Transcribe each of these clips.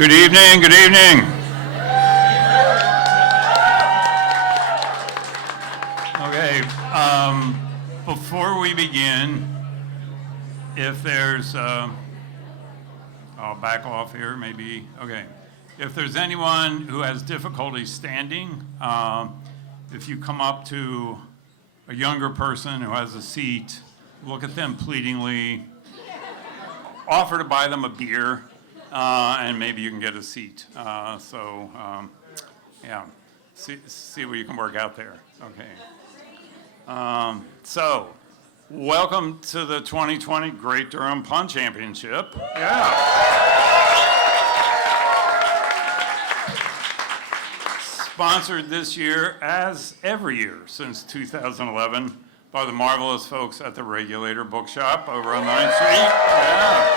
Good evening, good evening. Okay, before we begin, if there's, I'll back off here, maybe, okay. If there's anyone who has difficulty standing, if you come up to a younger person who has a seat, look at them pleadingly, offer to buy them a beer, and maybe you can get a seat. Yeah, see what you can work out there. Okay. So, welcome to the 2020 Great Durham Pun Championship. Yeah. Sponsored this year, as every year since 2011, by the marvelous folks at the Regulator Bookshop over on 9th Street. Yeah.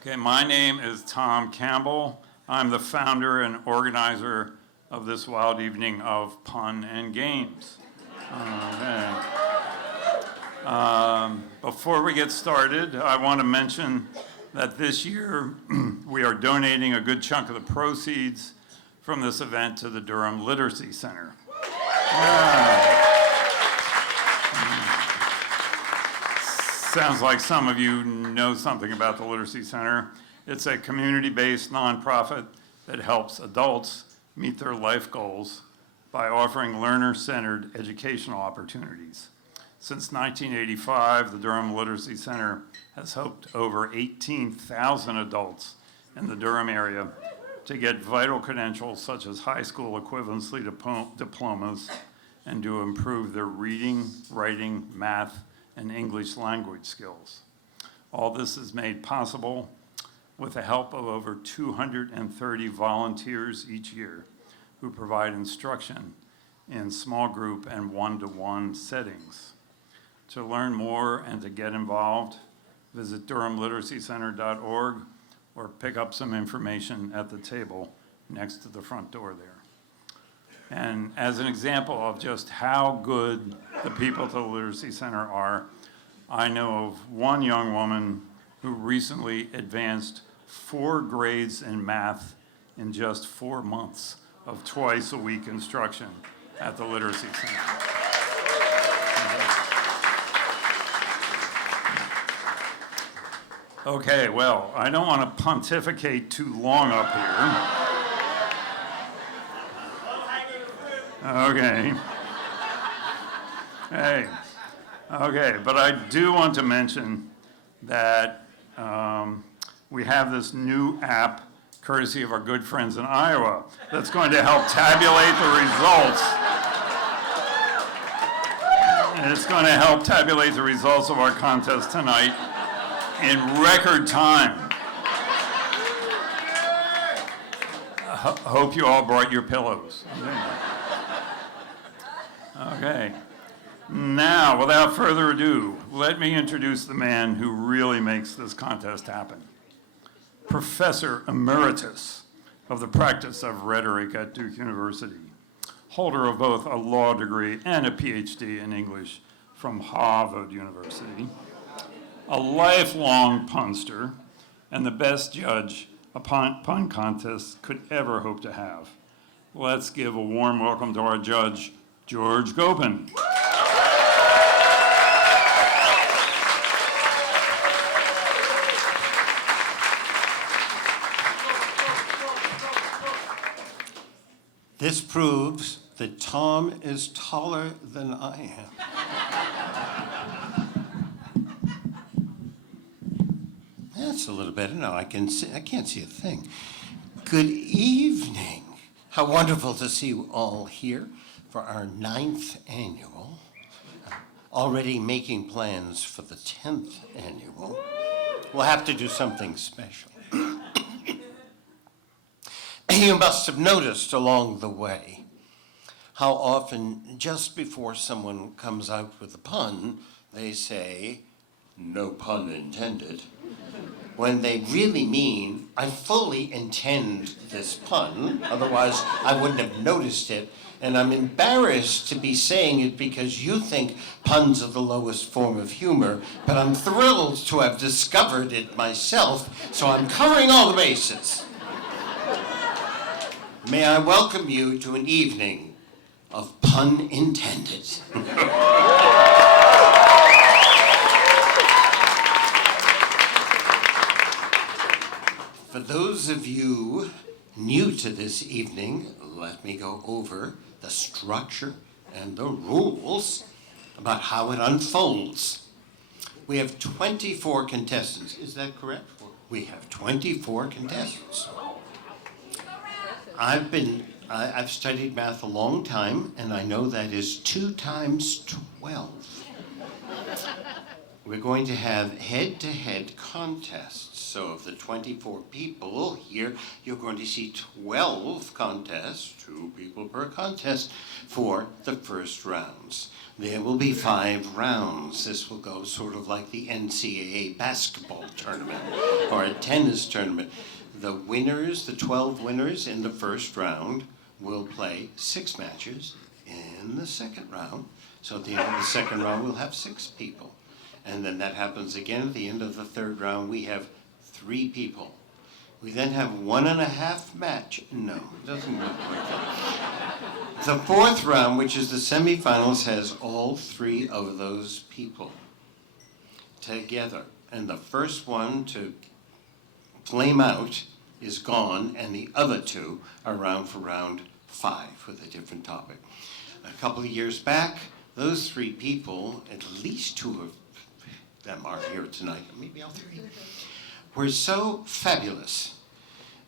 Okay, my name is Tom Campbell. I'm the founder and organizer of this wild evening of pun and games. Before we get started, I want to mention that this year we are donating a good chunk of the proceeds from this event to the Durham Literacy Center. Sounds like some of you know something about the Literacy Center. It's a community-based nonprofit that helps adults meet their life goals by offering learner-centered educational opportunities. Since 1985, the Durham Literacy Center has helped over 18,000 adults in the Durham area to get vital credentials such as high school equivalency diplomas and to improve their reading, writing, math, and English language skills. All this is made possible with the help of over 230 volunteers each year who provide instruction in small group and one-to-one settings. To learn more and to get involved, visit durhamliteracycenter.org or pick up some information at the table next to the front door there. And as an example of just how good the people at the Literacy Center are, I know of one young woman who recently advanced 4 grades in math in just 4 months of twice-a-week instruction at the Literacy Center. Okay, well, I don't want to pontificate too long up here. Okay. Hey. Okay, but I do want to mention that we have this new app, courtesy of our good friends in Iowa, that's going to help tabulate the results. And it's going to help tabulate the results of our contest tonight in record time. Hope you all brought your pillows. Okay. Now, without further ado, let me introduce the man who really makes this contest happen. Professor Emeritus of the practice of rhetoric at Duke University, holder of both a law degree and a PhD in English from Harvard University, a lifelong punster, and the best judge a pun contest could ever hope to have. Let's give a warm welcome to our judge, George Gopin. This proves that Tom is taller than I am. That's a little better now. I can't see a thing. Good evening. How wonderful to see you all here for our 9th annual. Already making plans for the 10th annual. We'll have to do something special. You must have noticed along the way how often just before someone comes out with a pun, they say, "No pun intended," when they really mean, "I fully intend this pun, otherwise I wouldn't have noticed it," And I'm embarrassed to be saying it because you think puns are the lowest form of humor, but I'm thrilled to have discovered it myself, so I'm covering all the bases. May I welcome you to an evening of pun intended. For those of you new to this evening, let me go over the structure and the rules about how it unfolds. We have 24 contestants. Is that correct? We have 24 contestants. I've studied math a long time, and I know that is 2 times 12. We're going to have head-to-head contests. So of the 24 people here, you're going to see 12 contests, 2 people per contest, for the first rounds. There will be 5 rounds. This will go sort of like the NCAA basketball tournament or a tennis tournament. The winners, the 12 winners in the first round, will play 6 matches in the second round. So at the end of the second round, we'll have 6 people. And then that happens again at the end of the third round. We have 3 people. We then have 1.5 match. No, it doesn't look like that. The fourth round, which is the semifinals, has all 3 of those people together. And the first one to flame out is gone, and the other 2 are round for round 5 with a different topic. A couple of years back, those 3 people, at least 2 of them are here tonight, maybe all 3, were so fabulous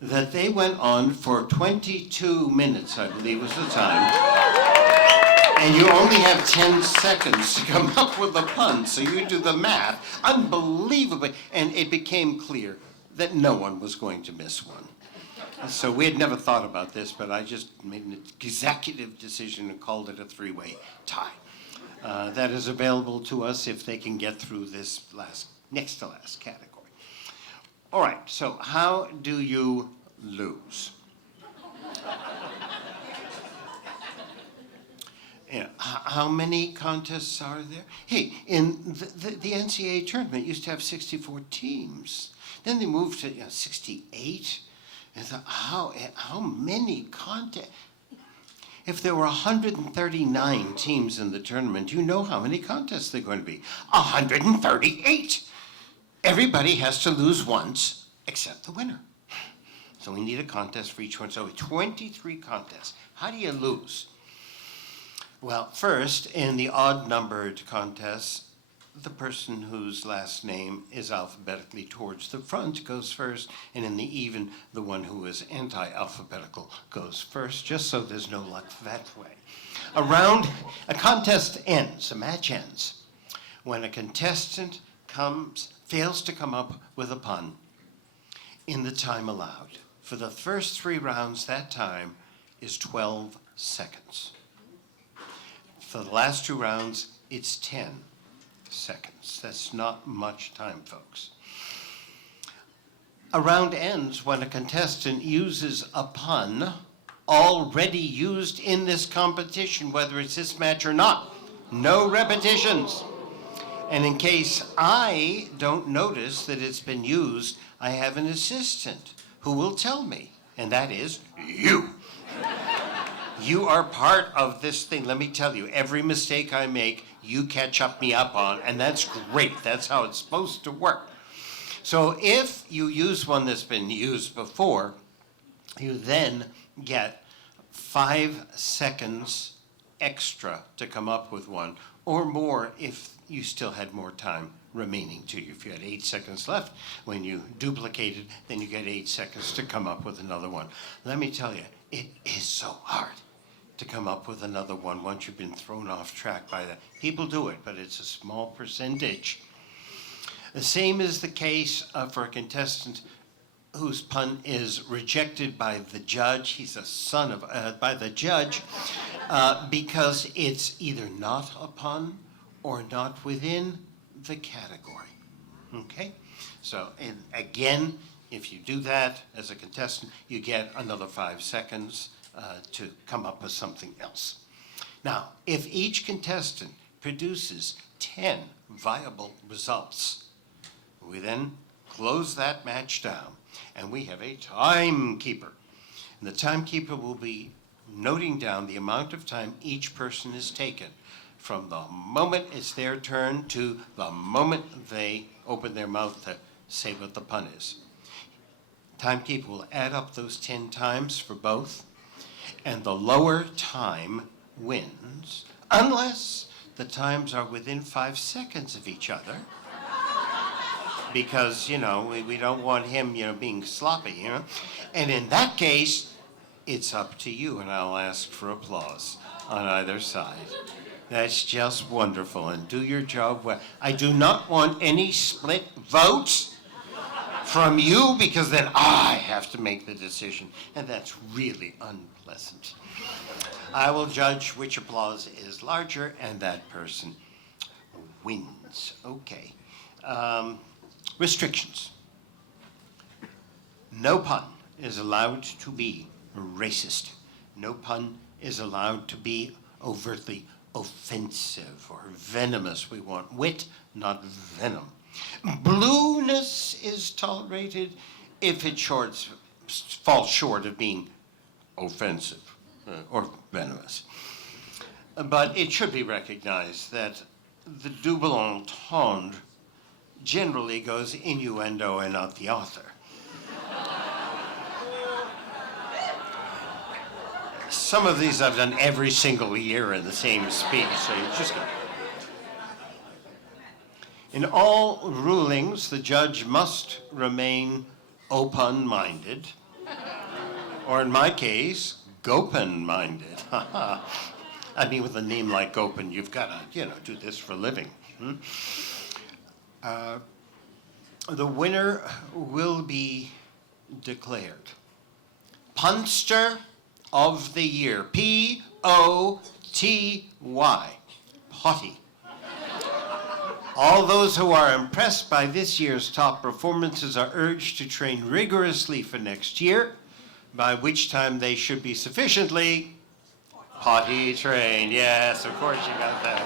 that they went on for 22 minutes, I believe was the time, and you only have 10 seconds to come up with a pun, so you do the math. Unbelievably, and it became clear that no one was going to miss one. So we had never thought about this, but I just made an executive decision and called it a 3-way tie. That is available to us if they can get through this next to last category. All right, so how do you lose? Yeah, how many contests are there? Hey, in the NCAA tournament used to have 64 teams. Then they moved to 68. And thought, how many contests? If there were 139 teams in the tournament, you know how many contests there are going to be. 138. Everybody has to lose once except the winner. So we need a contest for each one. So 23 contests. How do you lose? Well, first, in the odd-numbered contests, the person whose last name is alphabetically towards the front goes first, and in the even, the one who is anti-alphabetical goes first, just so there's no luck that way. A contest ends, a match ends, when a contestant fails to come up with a pun in the time allowed. For the first 3 rounds, that time is 12 seconds. For the last 2 rounds, it's 10 seconds. That's not much time, folks. A round ends when a contestant uses a pun already used in this competition, whether it's this match or not. No repetitions. And in case I don't notice that it's been used, I have an assistant who will tell me, and that is you. You are part of this thing. Let me tell you, every mistake I make, you catch me up on, and that's great. That's how it's supposed to work. So if you use one that's been used before, you then get 5 seconds extra to come up with one, or more if you still had more time remaining to you. If you had 8 seconds left, when you duplicated, then you get 8 seconds to come up with another one. Let me tell you, it is so hard to come up with another one once you've been thrown off track by that. People do it, but it's a small percentage. The same is the case for a contestant whose pun is rejected by the judge. He's a son of, by the judge, because it's either not a pun or not within the category. Okay? So, and again, if you do that as a contestant, you get another 5 seconds. to come up with something else. Now, if each contestant produces 10 viable results, we then close that match down, and we have a timekeeper. And the timekeeper will be noting down the amount of time each person has taken from the moment it's their turn to the moment they open their mouth to say what the pun is. Timekeeper will add up those 10 times for both, and the lower time wins, unless the times are within 5 seconds of each other. Because, we don't want him, being sloppy, And in that case, it's up to you, and I'll ask for applause on either side. That's just wonderful, and do your job well. I do not want any split votes from you, because then I have to make the decision, and that's really unpleasant. I will judge which applause is larger, and that person wins. Okay. Restrictions. No pun is allowed to be racist. No pun is allowed to be overtly offensive or venomous. We want wit, not venom. Blueness is tolerated if it falls short of being offensive or venomous. But it should be recognized that the double entendre generally goes innuendo and not the author. Some of these I've done every single year in the same speech, so you just go. In all rulings, the judge must remain open-minded, or in my case, Gopin-minded. I mean, with a name like Gopin, you've got to, do this for a living. The winner will be declared Punster of the Year, P-O-T-Y, Potty. All those who are impressed by this year's top performances are urged to train rigorously for next year, by which time they should be sufficiently potty trained. Yes, of course you got that.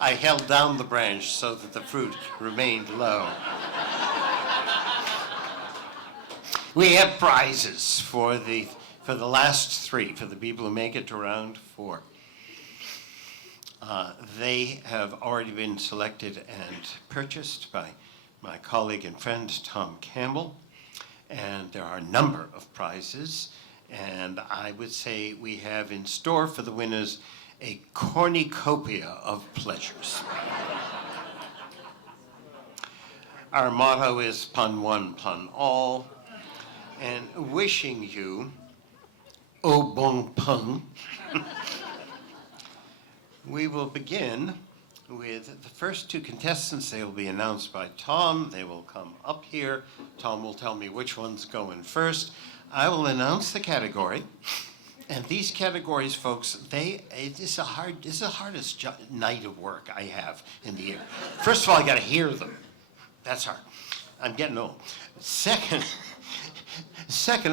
I held down the branch so that the fruit remained low. We have prizes for the last 3, for the people who make it to round 4. They have already been selected and purchased by my colleague and friend, Tom Campbell. And there are a number of prizes. And I would say we have in store for the winners a cornucopia of pleasures. Our motto is pun one, pun all. And wishing you au bon pun. We will begin with the first 2 contestants. They will be announced by Tom. They will come up here. Tom will tell me which one's going first. I will announce the category. And these categories, folks, it is the hardest night of work I have in the year. First of all, I got to hear them. That's hard. I'm getting old. Second,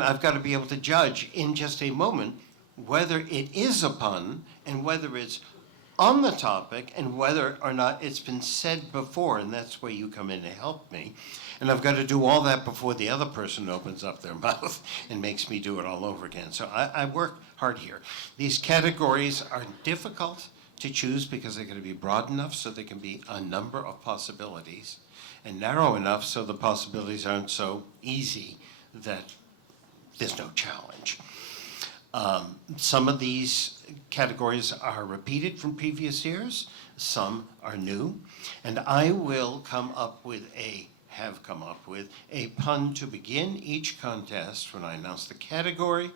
I've got to be able to judge in just a moment whether it is a pun and whether it's on the topic and whether or not it's been said before, and that's where you come in to help me. And I've got to do all that before the other person opens up their mouth and makes me do it all over again. So I work hard here. These categories are difficult to choose because they're going to be broad enough so there can be a number of possibilities, and narrow enough so the possibilities aren't so easy that there's no challenge. Some of these categories are repeated from previous years, some are new, and I will have come up with a pun to begin each contest. When I announce the category,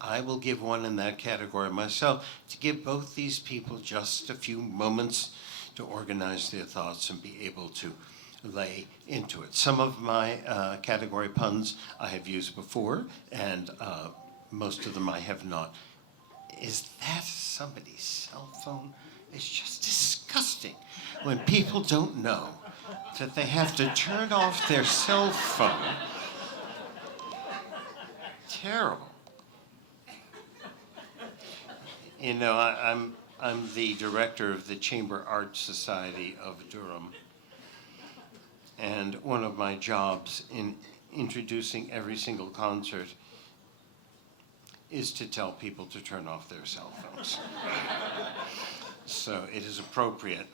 I will give one in that category myself to give both these people just a few moments to organize their thoughts and be able to lay into it. Some of my category puns I have used before, and most of them I have not. Is that somebody's cell phone? It's just disgusting when people don't know that they have to turn off their cell phone. Terrible. You know, I'm the director of the Chamber Art Society of Durham. And one of my jobs in introducing every single concert is to tell people to turn off their cell phones. So it is appropriate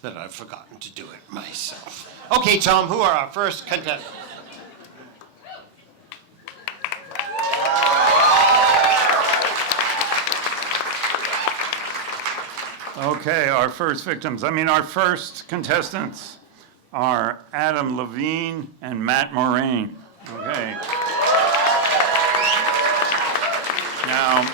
that I've forgotten to do it myself. Okay, Tom, who are our first contestants? Okay, our first contestants are Adam Levine and Matt Moraine. Okay. Now,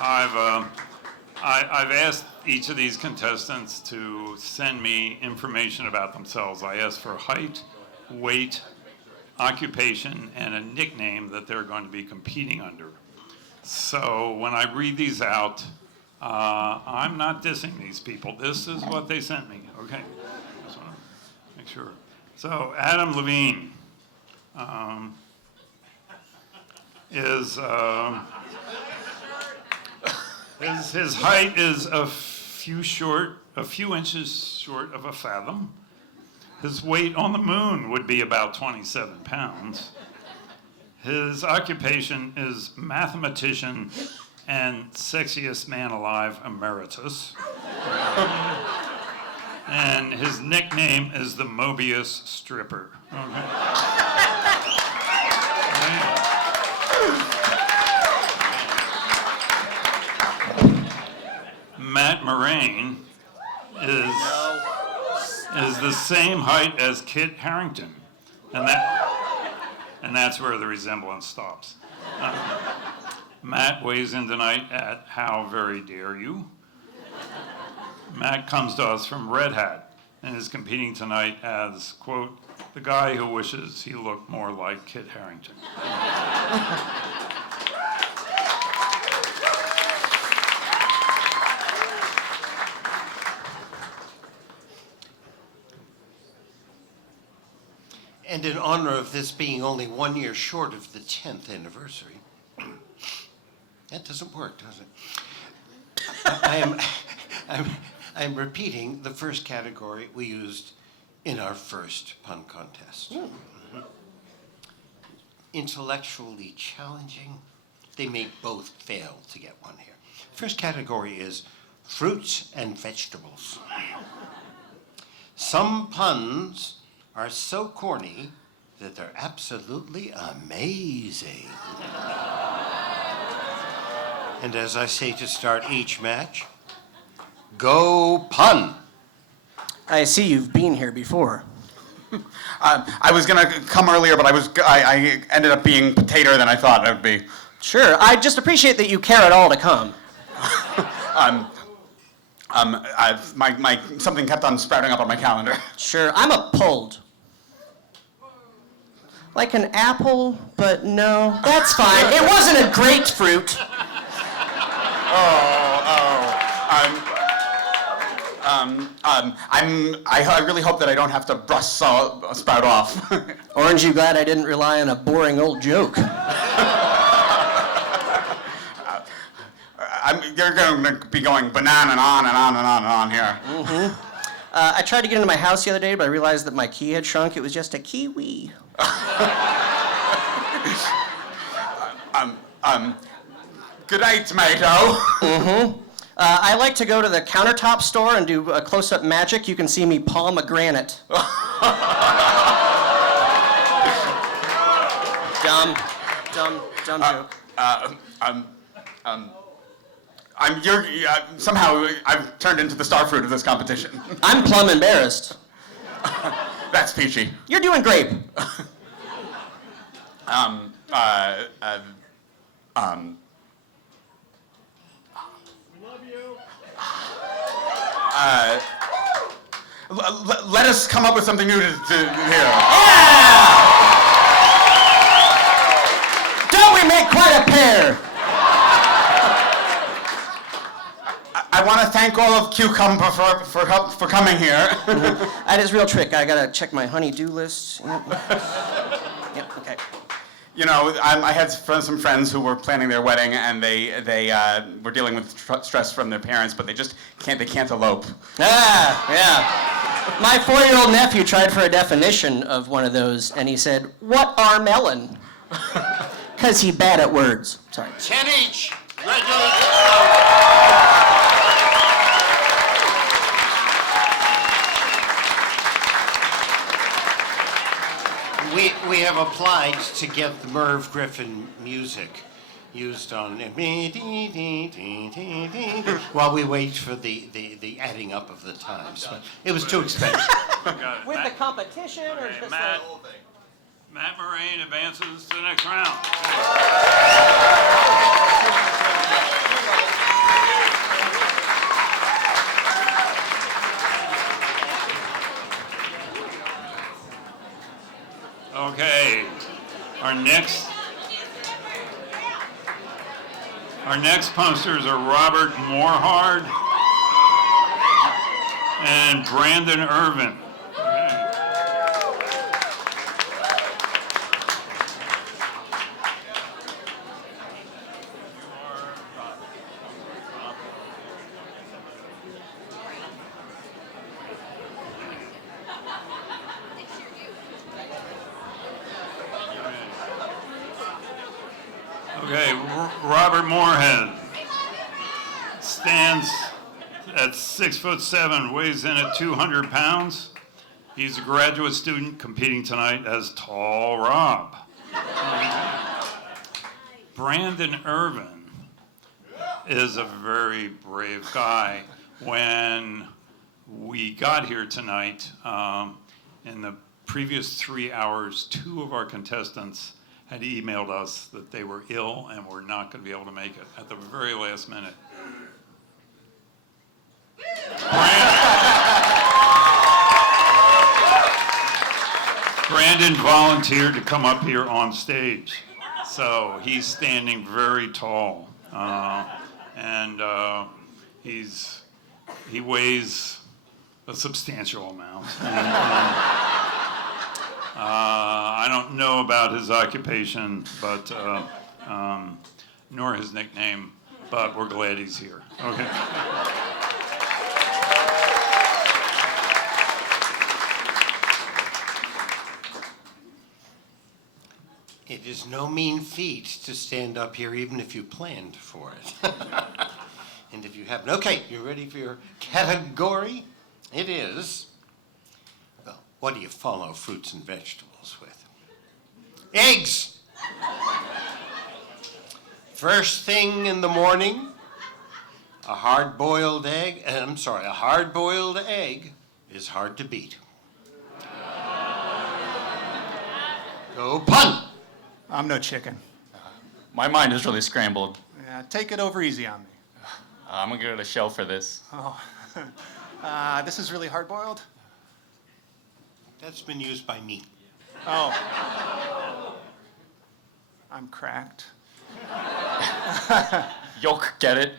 I've asked each of these contestants to send me information about themselves. I asked for height, weight, occupation, and a nickname that they're going to be competing under. So when I read these out, I'm not dissing these people. This is what they sent me. Okay, just want to make sure. So Adam Levine his height is a few inches short of a fathom. His weight on the moon would be about 27 pounds. His occupation is mathematician and sexiest man alive emeritus. And his nickname is the Mobius Stripper. Okay. Matt Moraine is the same height as Kit Harington, and that's where the resemblance stops. Matt weighs in tonight at How Very Dare You. Matt comes to us from Red Hat and is competing tonight as, quote, the guy who wishes he looked more like Kit Harington. And in honor of this being only 1 year short of the 10th anniversary, that doesn't work, does it? I'm repeating the first category we used in our first pun contest. Mm-hmm. Intellectually challenging. They may both fail to get one here. First category is fruits and vegetables. Some puns are so corny that they're absolutely amazing. And as I say to start each match, go pun. I see you've been here before. I was gonna come earlier, but I ended up being potatoer than I thought it would be. Sure, I just appreciate that you care at all to come. Something kept on sprouting up on my calendar. Sure, I'm a pulled. Like an apple, but no, that's fine. It wasn't a grapefruit. I really hope that I don't have to brush sprout off. Aren't you glad I didn't rely on a boring old joke? You're going to be going banana and on and on and on and on here. Mm-hmm. I tried to get into my house the other day, but I realized that my key had shrunk. It was just a kiwi. Good night, tomato. Mm-hmm. I like to go to the countertop store and do a close-up magic. You can see me palm a granite. Dumb joke. Somehow I've turned into the star fruit of this competition. I'm plumb embarrassed. That's peachy. You're doing great. Let us come up with something new to hear. Yeah! Don't we make quite a pair? I want to thank all of Cucumber for coming here. That is real trick. I gotta check my honey-do list. Yep, okay. I had some friends who were planning their wedding, and they were dealing with stress from their parents, but they can't elope. Ah, yeah. My 4-year-old nephew tried for a definition of one of those, and he said, "What are melon?" Because he's bad at words. Sorry. 10 each. We have applied to get the Merv Griffin music used on while we wait for the adding up of the times. But it was too expensive. With the competition or just Matt, Matt Moraine advances to the next round. Okay, our next posters are Robert Morehard and Brandon Irvin. Okay, Robert Moorhead stands at 6'7", weighs in at 200 pounds. He's a graduate student competing tonight as Tall Rob. Brandon Irvin is a very brave guy. When we got here tonight, in the previous 3 hours, 2 of our contestants had emailed us that they were ill and were not going to be able to make it at the very last minute. Brandon volunteered to come up here on stage. So he's standing very tall. And he weighs a substantial amount. I don't know about his occupation, but nor his nickname, but we're glad he's here. Okay. It is no mean feat to stand up here, even if you planned for it. And if you haven't, okay, you ready for your category? It is, well, what do you follow fruits and vegetables with? Eggs! First thing in the morning, a hard-boiled egg is hard to beat. Go pun! I'm no chicken. My mind is really scrambled. Yeah, take it over easy on me. I'm gonna go to shell for this. Oh, this is really hard-boiled? That's been used by me. Oh. I'm cracked. Yolk, get it?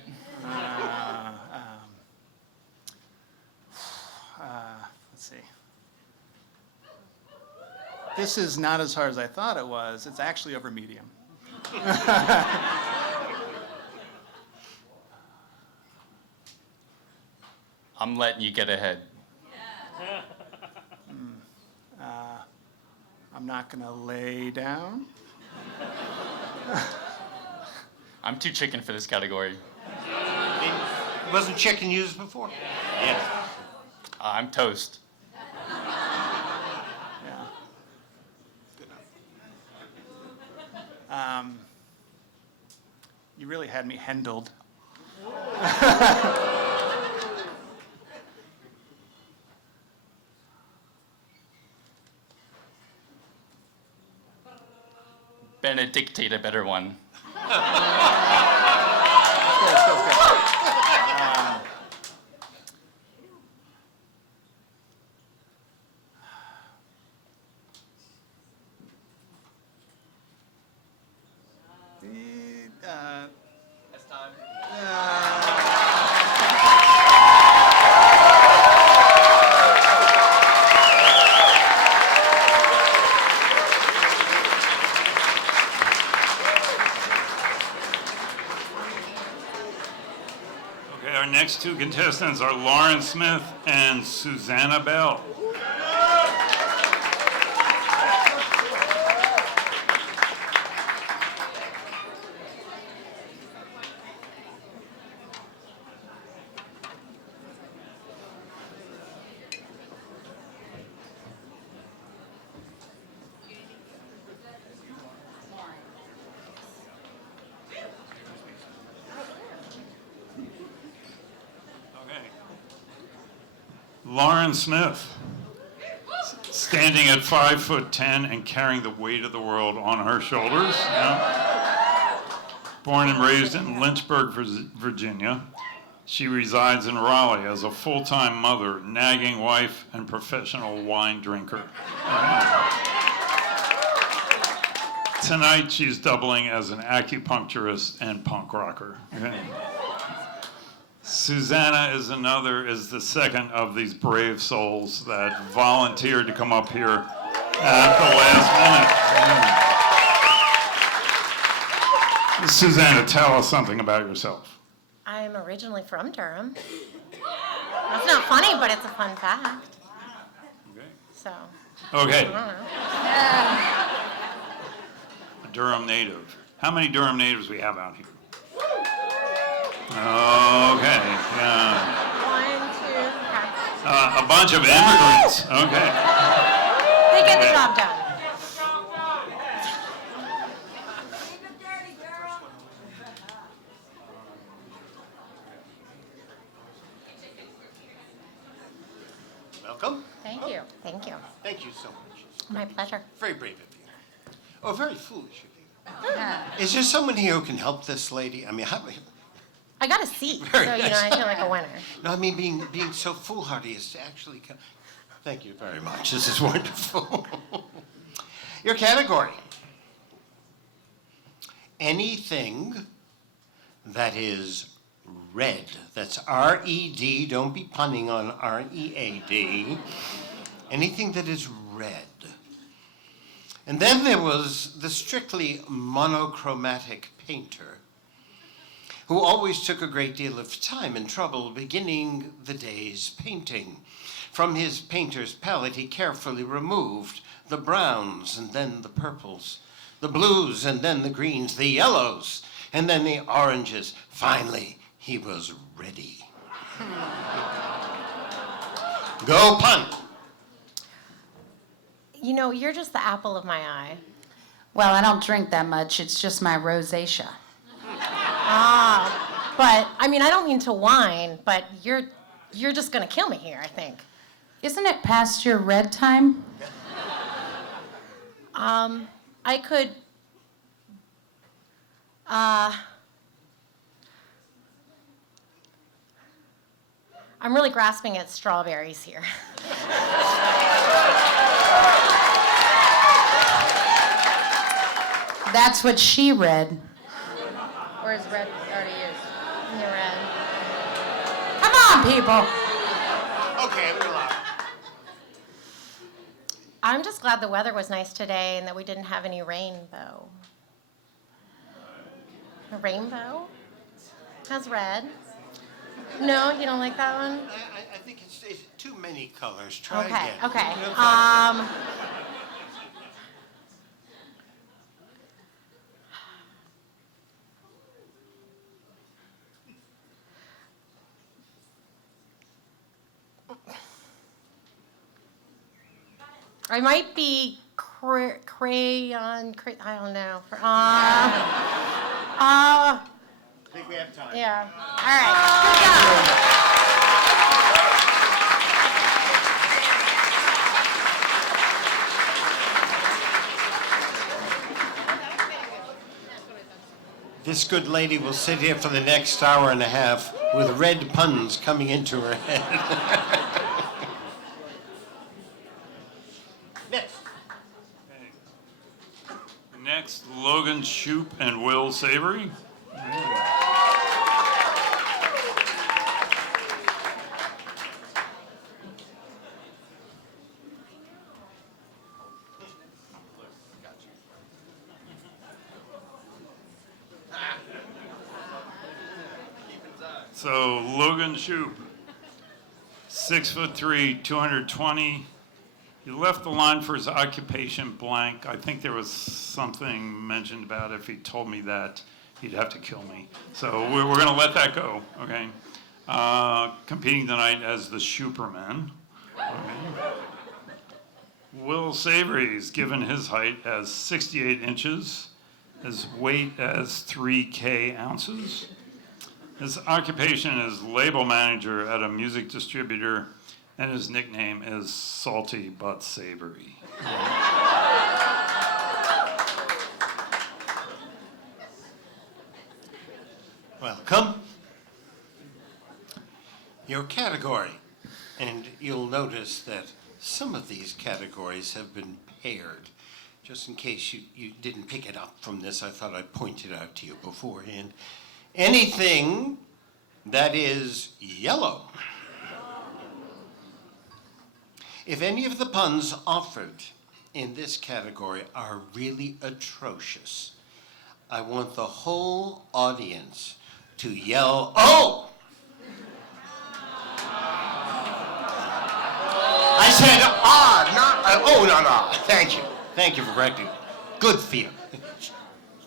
Let's see. This is not as hard as I thought it was. It's actually over medium. I'm letting you get ahead. I'm not gonna lay down. I'm too chicken for this category. Wasn't chicken used before? Yeah. I'm toast. Yeah. You really had me handled. Benedictate a better one. Let's go. That's time. next two contestants are Lauren Smith and Susannah Bell. Lauren Smith, standing at 5'10" and carrying the weight of the world on her shoulders. Yeah. Born and raised in Lynchburg, Virginia, she resides in Raleigh as a full-time mother, nagging wife, and professional wine drinker. Tonight, she's doubling as an acupuncturist and punk rocker. Susannah is the second of these brave souls that volunteered to come up here at the last minute. Susannah, tell us something about yourself. I'm originally from Durham. That's not funny, but it's a fun fact. Okay. So, Okay, I don't know. a Durham native. How many Durham natives we have out here? Okay, yeah. 1, 2, okay. A bunch of immigrants. Okay. They get the job done. Welcome. Thank you. Thank you. Thank you so much. My pleasure. Very brave of you. Oh, very foolish of you. Is there someone here who can help this lady? I mean, I got a seat, Very so nice. I feel like a winner. no, I mean being so foolhardy as to actually come. Thank you very much. This is wonderful. Your category. Anything that is red. That's R-E-D. Don't be punning on R-E-A-D. Anything that is red. And then there was the strictly monochromatic painter, who always took a great deal of time and trouble beginning the day's painting. From his painter's palette, he carefully removed the browns and then the purples, the blues and then the greens, the yellows and then the oranges. Finally, he was ready. Go pun. You know, you're just the apple of my eye. Well, I don't drink that much. It's just my rosacea. But, I mean, I don't mean to whine, but you're just gonna kill me here, I think. Isn't it past your red time? I could, I'm really grasping at strawberries here. That's what she read. Or is red already used? You're red. Come on, people. Okay, I'm allowed. I'm just glad the weather was nice today and that we didn't have any rainbow. A rainbow has red. No, you don't like that one? I think it's too many colors. Try Okay, again. okay. You know, I might be crayon, I don't know. I think we have time. Yeah. All right. Good job. This good lady will sit here for the next hour and a half with red puns coming into her head. Next. Next, Logan Shoup and Will Savory. So Logan Shoup, 6'3", 220. He left the line for his occupation blank. I think there was something mentioned about if he told me that, he'd have to kill me. So we're going to let that go, okay? Competing tonight as the Shouperman. Okay. Will Savory's given his height as 68 inches, his weight as 3K ounces. His occupation is label manager at a music distributor, and his nickname is Salty But Savory. Welcome. Your category, and you'll notice that some of these categories have been paired. Just in case you didn't pick it up from this, I thought I'd point it out to you beforehand. Anything that is yellow. If any of the puns offered in this category are really atrocious, I want the whole audience to yell, "Oh!" I said, not, oh, no. Thank you. Thank you for correcting. Good for you.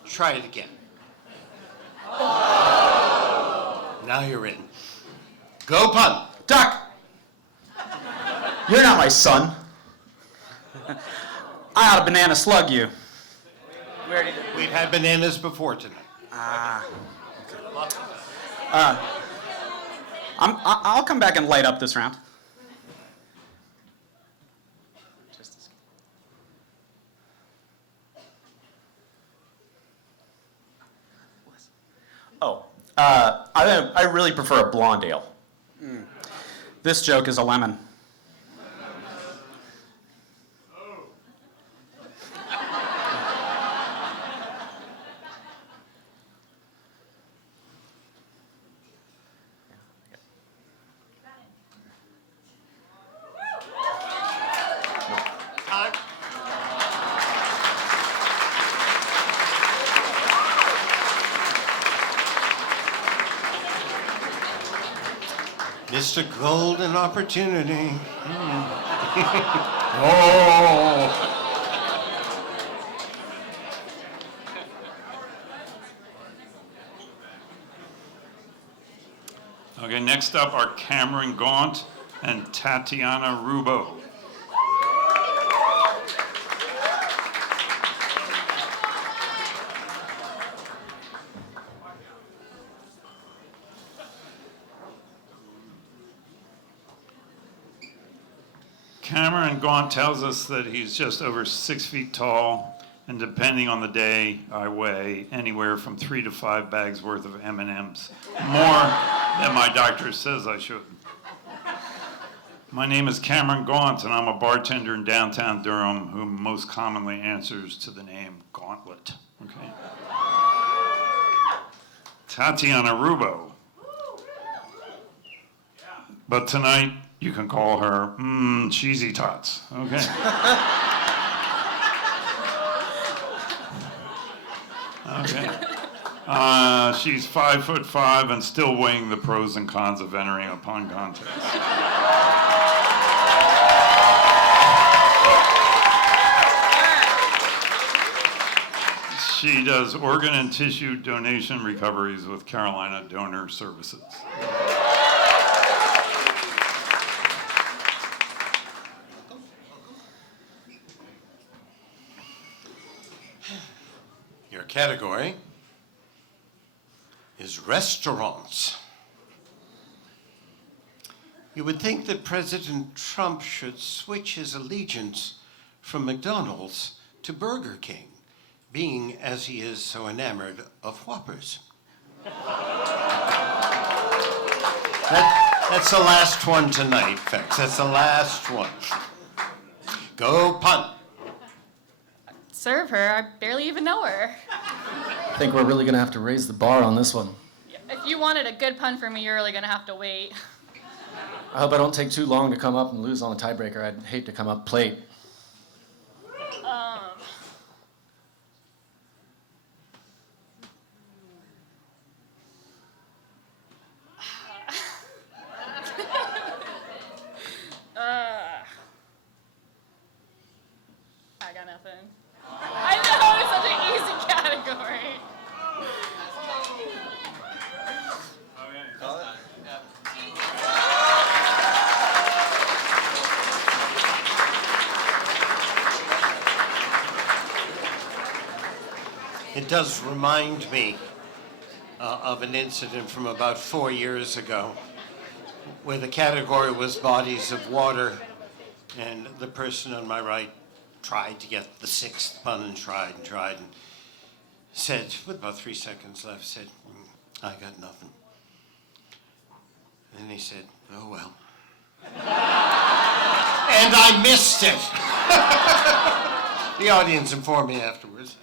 Try it again. Now you're in. Go pun. Duck! You're not my son. I ought to banana slug you. We already did. We've had bananas before tonight. I'll come back and light up this round. I really prefer a blonde ale. This joke is a lemon. Mr. Golden Opportunity. Okay, next up are Cameron Gaunt and Tatiana Rubo. Cameron Gaunt tells us that he's just over 6 feet tall, and depending on the day, I weigh anywhere from 3 to 5 bags worth of M&Ms, more than my doctor says I should. My name is Cameron Gaunt, and I'm a bartender in downtown Durham who most commonly answers to the name Gauntlet. Okay. Tatiana Rubo. But tonight, you can call her Cheesy Tots. Okay. Okay. She's 5'5" and still weighing the pros and cons of entering a pun contest. She does organ and tissue donation recoveries with Carolina Donor Services. Your category is restaurants. You would think that President Trump should switch his allegiance from McDonald's to Burger King, being as he is so enamored of Whoppers. That's the last one tonight, Fex. That's the last one. Go pun. Serve her. I barely even know her. I think we're really gonna have to raise the bar on this one. If you wanted a good pun for me, you're really gonna have to wait. I hope I don't take too long to come up and lose on the tiebreaker. I'd hate to come up plate. I got nothing. I know, it's such an easy category. It does remind me of an incident from about 4 years ago where the category was bodies of water, and the person on my right tried to get the sixth pun and tried and said, with about 3 seconds left, said, I got nothing. And he said, oh well. And I missed it. The audience informed me afterwards.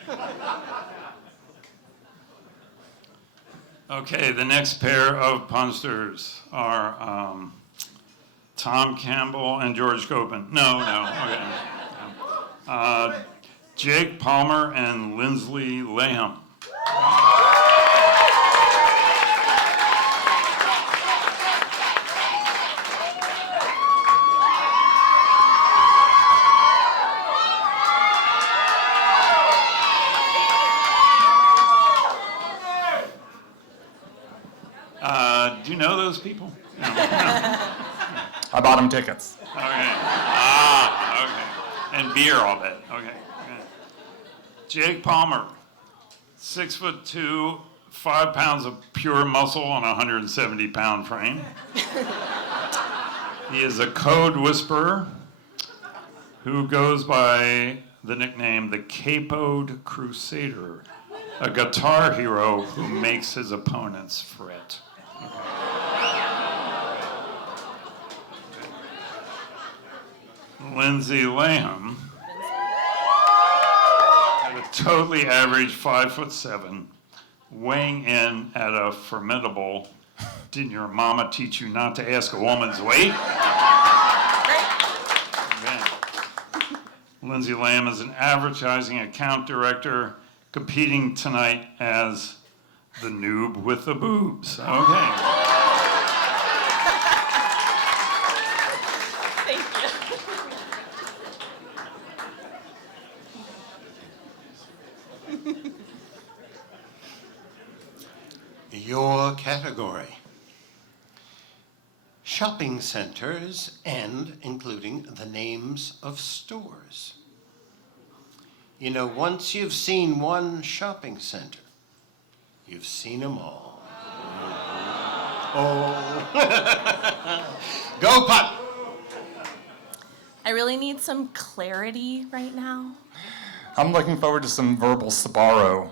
Okay, the next pair of punsters are Tom Campbell and George Copen. No, okay. Jake Palmer and Lindsey Lamb. Do you know those people? No. I bought him tickets. Okay. Okay. And beer, I'll bet. Okay. Jake Palmer, 6'2", 5 pounds of pure muscle on a 170-pound frame. He is a code whisperer who goes by the nickname the Capoed Crusader, a guitar hero who makes his opponents fret. Lindsey Lamb, at a totally average 5'7", weighing in at a formidable, didn't your mama teach you not to ask a woman's weight? Okay. Lindsey Lamb is an advertising account director competing tonight as the noob with the boobs. Okay. Your category. Shopping centers and including the names of stores. You know, once you've seen one shopping center, you've seen them all. Oh. Go, Putt. I really need some clarity right now. I'm looking forward to some verbal Sbarro.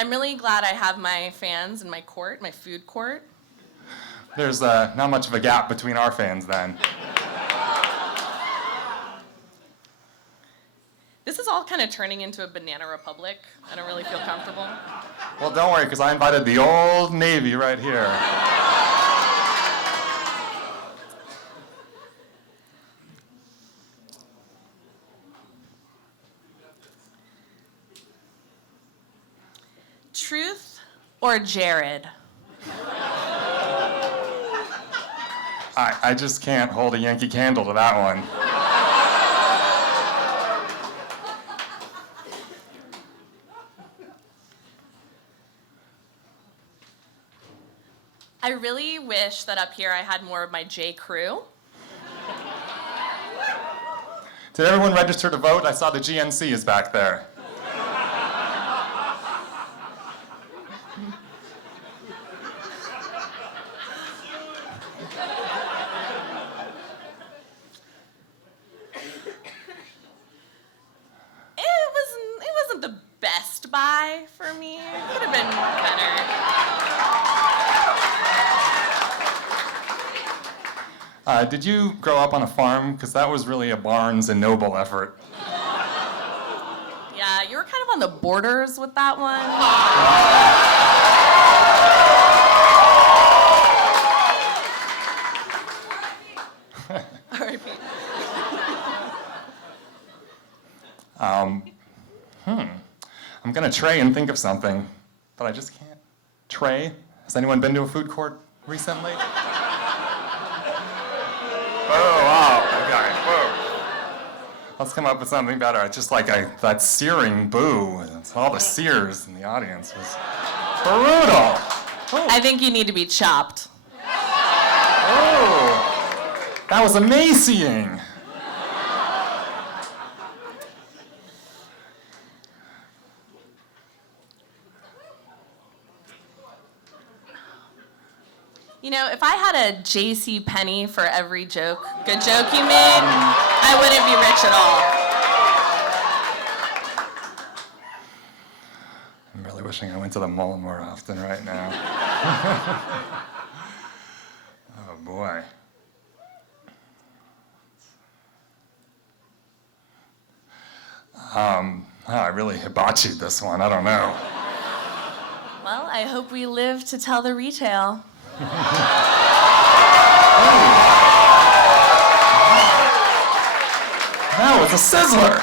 I'm really glad I have my fans in my court, my food court. There's not much of a gap between our fans then. This is all kind of turning into a banana republic. I don't really feel comfortable. Well, don't worry, because I invited the old Navy right here. Truth or Jared? I just can't hold a Yankee Candle to that one. I really wish that up here I had more of my J. Crew. Did everyone register to vote? I saw the GNC is back there. It wasn't the best buy for me. It could have been better. Did you grow up on a farm? Because that was really a Barnes and Noble effort. Yeah, you were kind of on the borders with that one. R.I.P. I'm gonna tray and think of something, but I just can't. Tray? Has anyone been to a food court recently? Oh, wow, okay, whoa. Let's come up with something better. It's just like that searing boo. All the sears in the audience was brutal. I think you need to be chopped. Oh, that was emaciating. You know, if I had a J.C. Penney for every good joke you made, I wouldn't be rich at all. I'm really wishing I went to the mall more often right now. Oh, boy. I really hibachied this one. I don't know. Well, I hope we live to tell the retail. No, it's a sizzler.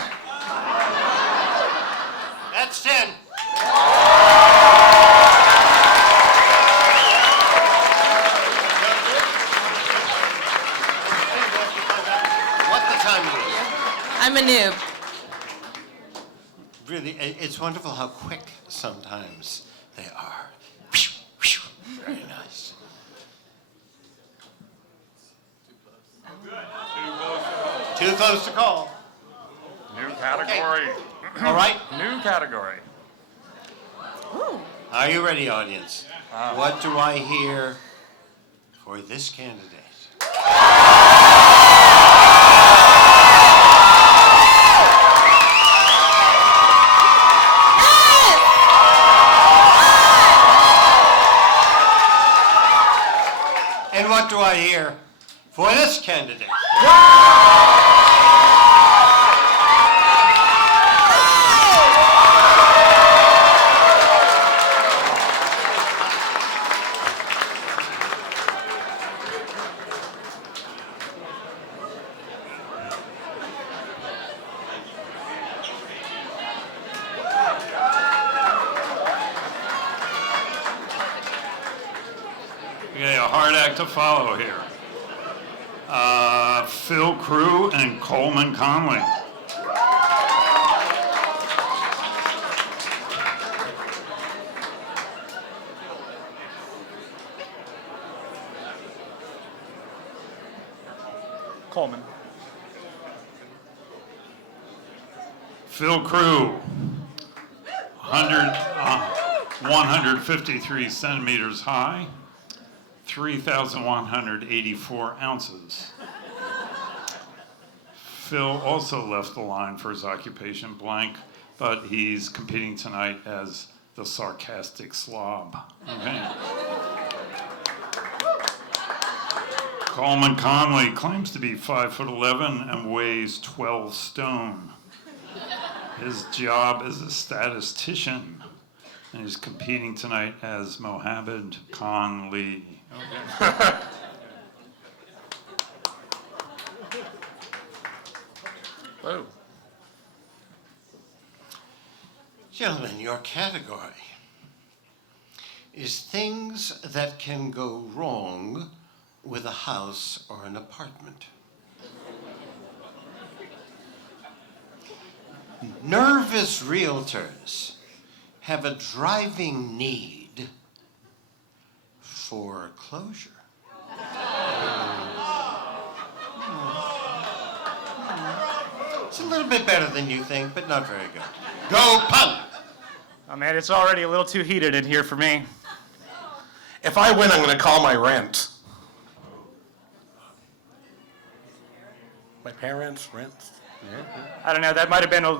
That's 10. What's the time is? I'm a noob. Really, it's wonderful how quick sometimes they are. Very nice. Too close to call. New category. All right. New category. Are you ready, audience? What do I hear for this candidate? And what do I hear for this candidate? Okay, a hard act to follow here. Phil Crew and Coleman Conley. Coleman. Phil Crew, 153 centimeters high, 3,184 ounces. Phil also left the line for his occupation blank, but he's competing tonight as the sarcastic slob. Okay. Coleman Conley claims to be 5'11" and weighs 12 stone. His job is a statistician, and he's competing tonight as Mohammed Conley. Okay. Whoa. Gentlemen, your category is things that can go wrong with a house or an apartment. Nervous realtors have a driving need for closure. It's a little bit better than you think, but not very good. Go Pun! Oh man, it's already a little too heated in here for me. If I win, I'm going to call my rent. My parents' rent. Yeah. I don't know. That might have been a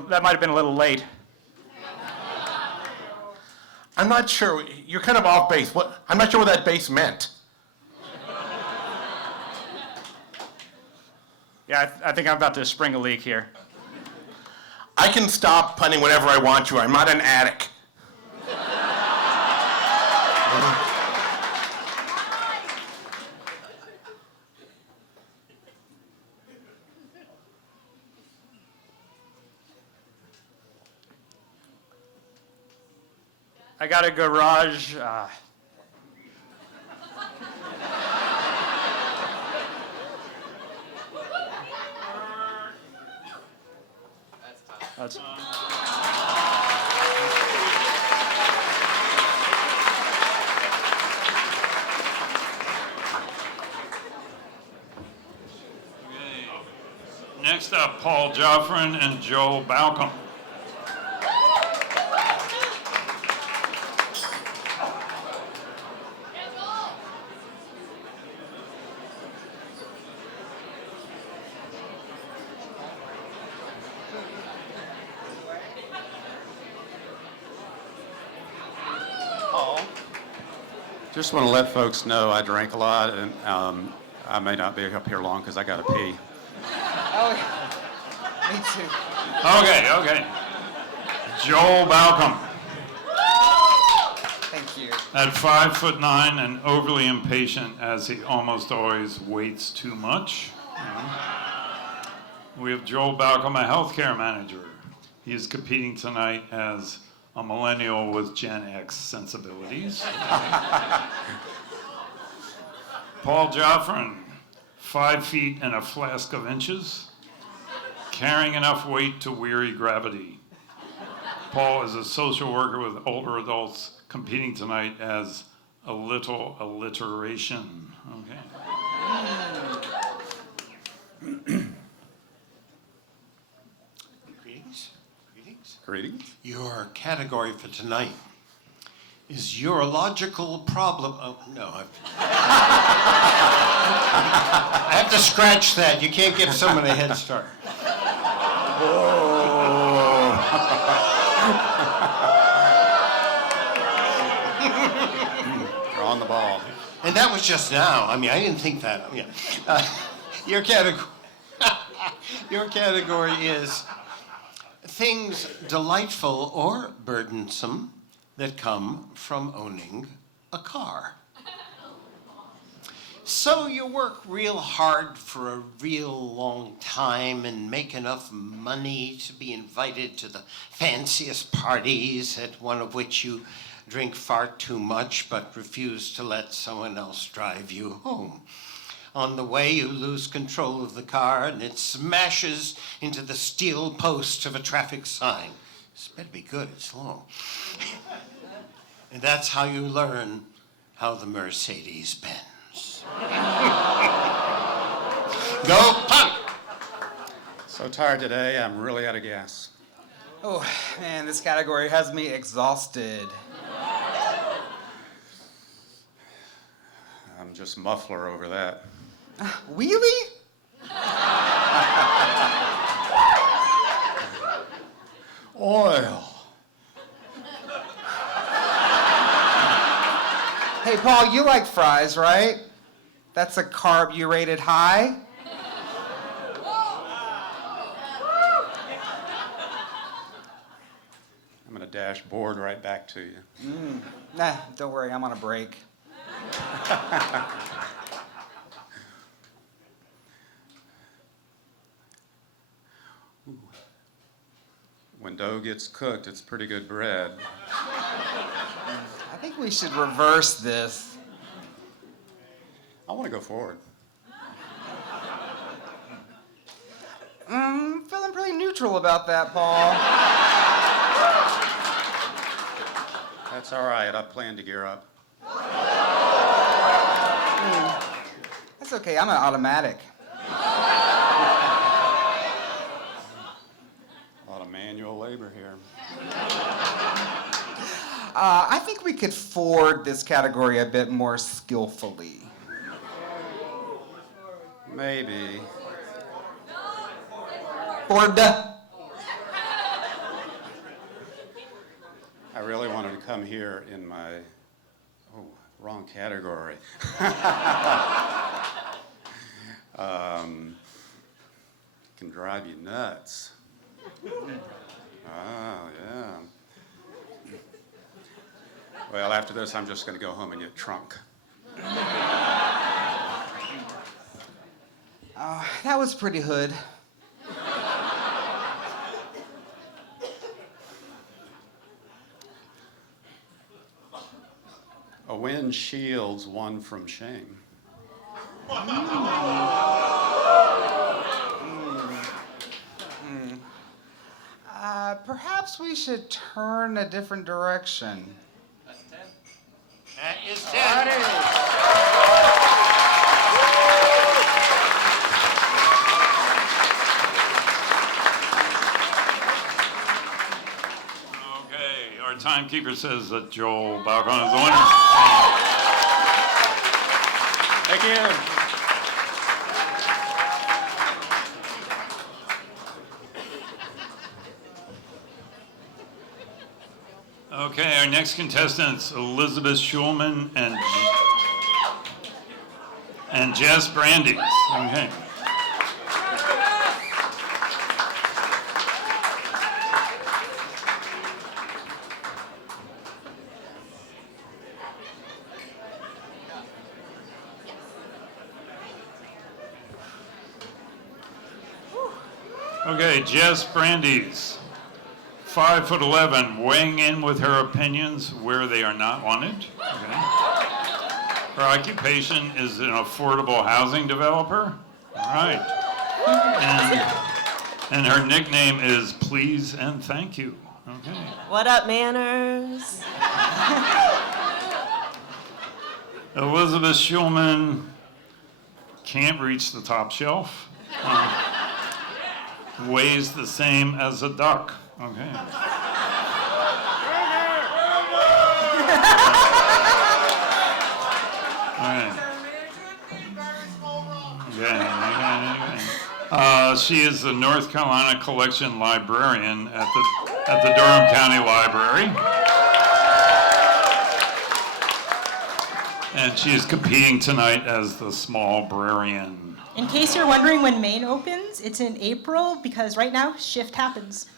little late. I'm not sure. You're kind of off base. I'm not sure what that base meant. Yeah, I think I'm about to spring a leak here. I can stop punning whenever I want to. I'm not an addict. I got a garage. That's Next up, Paul Joffrin and Joel Balcom. Paul. Just want to let folks know I drank a lot, and I may not be up here long because I got to pee. Oh, me too. Okay. Joel Balcom. Thank you. At 5'9" and overly impatient, as he almost always waits too much. We have Joel Balcom, a healthcare manager. He is competing tonight as a millennial with Gen X sensibilities. Paul Joffrin, 5 feet and a flask of inches, carrying enough weight to weary gravity. Paul is a social worker with older adults competing tonight as a little alliteration. Okay. Greetings. Greetings. Your category for tonight is urological problem. Oh, no. I have to scratch that. You can't give someone a head start. You're on the ball. And that was just now. I mean, I didn't think that. Yeah. Your category is things delightful or burdensome that come from owning a car. So you work real hard for a real long time and make enough money to be invited to the fanciest parties, at one of which you drink far too much but refuse to let someone else drive you home. On the way, you lose control of the car and it smashes into the steel post of a traffic sign. This better be good, it's long. And that's how you learn how the Mercedes bends. Go Pun! So tired today, I'm really out of gas. Oh, man, this category has me exhausted. I'm just muffler over that. Wheelie? Oil. Hey, Paul, you like fries, right? That's a carb you rated high? I'm gonna dash board right back to you. Nah, don't worry, I'm on a break. When dough gets cooked, it's pretty good bread. I think we should reverse this. I want to go forward. Feeling pretty neutral about that, Paul. That's all right. I plan to gear up. That's okay, I'm an automatic. A lot of manual labor here. I think we could forward this category a bit more skillfully. Maybe. Forward. I really wanted to come here in my, wrong category. Can drive you nuts. Oh, yeah. Well, after this, I'm just going to go home and get drunk. That was pretty hood. A win shields one from shame. perhaps we should turn a different direction. That is 10. Okay, our timekeeper says that Joel Balcon is the winner. Thank you. Okay, our next contestants, Elizabeth Schulman and Jess Brandy. Okay. Okay, Jess Brandy's 5'11", weighing in with her opinions where they are not wanted. Okay. Her occupation is an affordable housing developer. All right. And her nickname is Please and Thank You. Okay. What up, manners? Elizabeth Schulman can't reach the top shelf. Weighs the same as a duck. Okay. All right. She is the North Carolina Collection Librarian at the Durham County Library. And she is competing tonight as the small brarian. In case you're wondering when Maine opens, it's in April because right now shift happens.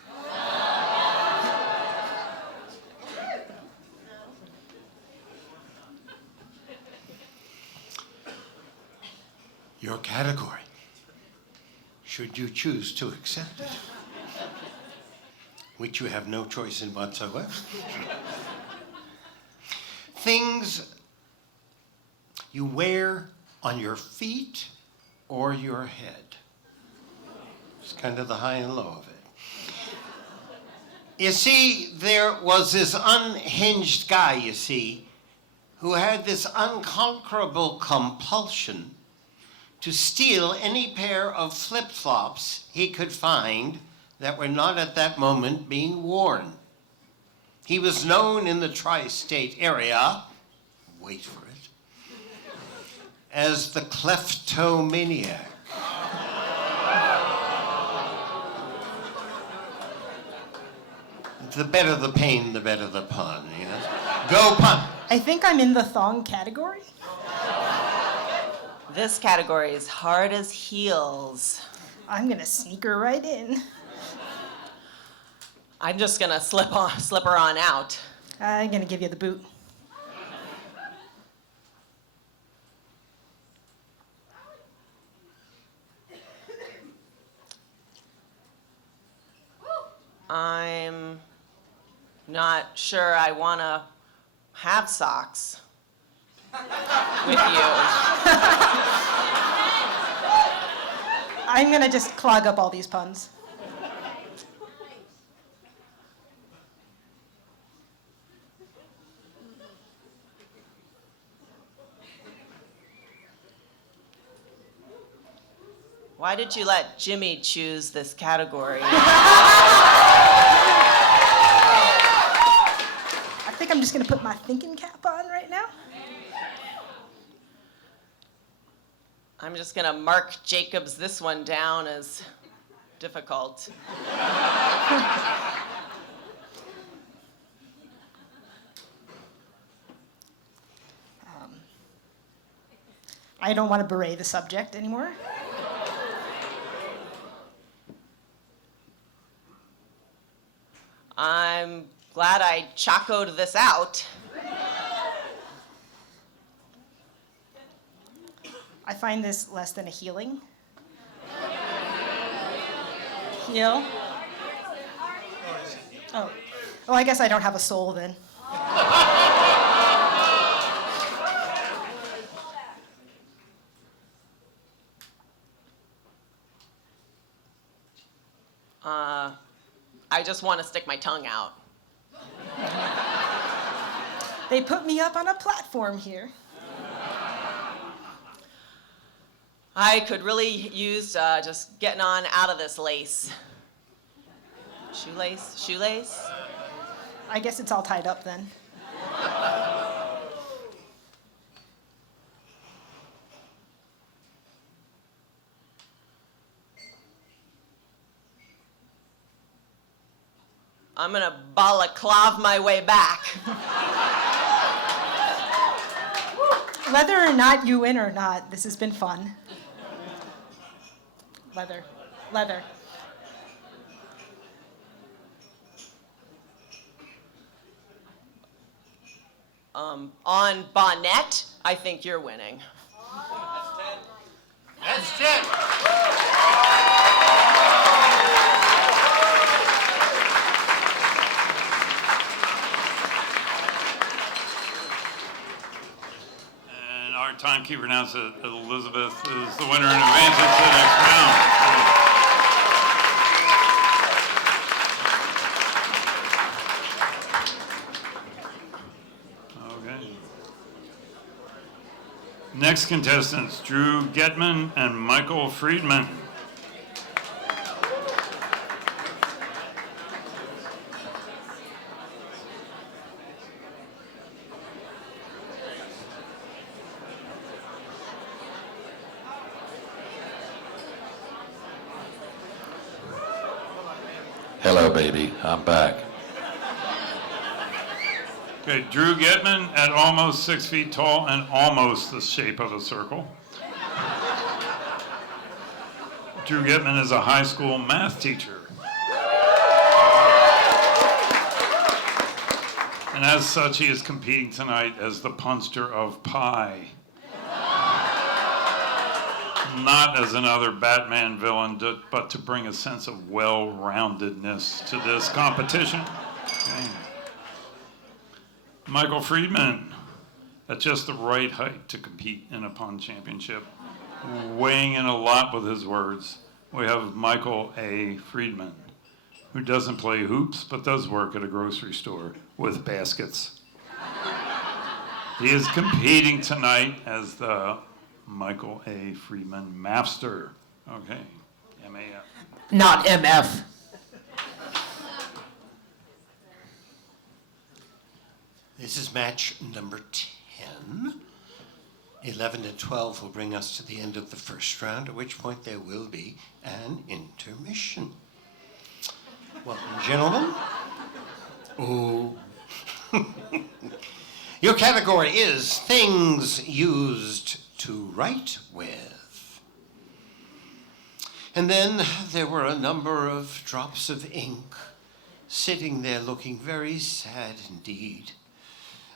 Your category, should you choose to accept it, which you have no choice in whatsoever. Things you wear on your feet or your head. It's kind of the high and low of it. You see, there was this unhinged guy, you see, who had this unconquerable compulsion to steal any pair of flip-flops he could find that were not at that moment being worn. He was known in the tri-state area, wait for it, as the kleptomaniac. The better the pain, the better the pun, you know? Go pun! I think I'm in the thong category. This category is hard as heels. I'm gonna sneak her right in. I'm just gonna slip her on out. I'm gonna give you the boot. I'm not sure I wanna have socks with you. I'm gonna just clog up all these puns. Why did you let Jimmy choose this category? I think I'm just gonna put my thinking cap on right now. I'm just gonna mark Jacobs this one down as difficult. I don't want to beret the subject anymore. I'm glad I chocoed this out. I find this less than a healing. Heal? Oh. Oh, I guess I don't have a soul then. I just want to stick my tongue out. They put me up on a platform here. I could really use just getting on out of this lace. Shoelace? I guess it's all tied up then. I'm gonna balaclava my way back. Whether or not you win or not, this has been fun. Leather. On bonnet, I think you're winning. That's 10. And our timekeeper announced that Elizabeth is the winner and advances to the next round. Okay. Next contestants, Drew Getman and Michael Friedman. Hello, baby. I'm back. Okay, Drew Getman at almost 6 feet tall and almost the shape of a circle. Drew Getman is a high school math teacher. And as such, he is competing tonight as the punster of pie. Not as another Batman villain, but to bring a sense of well-roundedness to this competition. Okay. Michael Friedman, at just the right height to compete in a pun championship, weighing in a lot with his words. We have Michael A. Friedman, who doesn't play hoops, but does work at a grocery store with baskets. He is competing tonight as the Michael A. Friedman Master. Okay, M-A-F. Not MF. This is match number 10. 11 and 12 will bring us to the end of the first round, at which point there will be an intermission. Welcome, gentlemen. Oh. Your category is things used to write with. And then there were a number of drops of ink sitting there looking very sad indeed.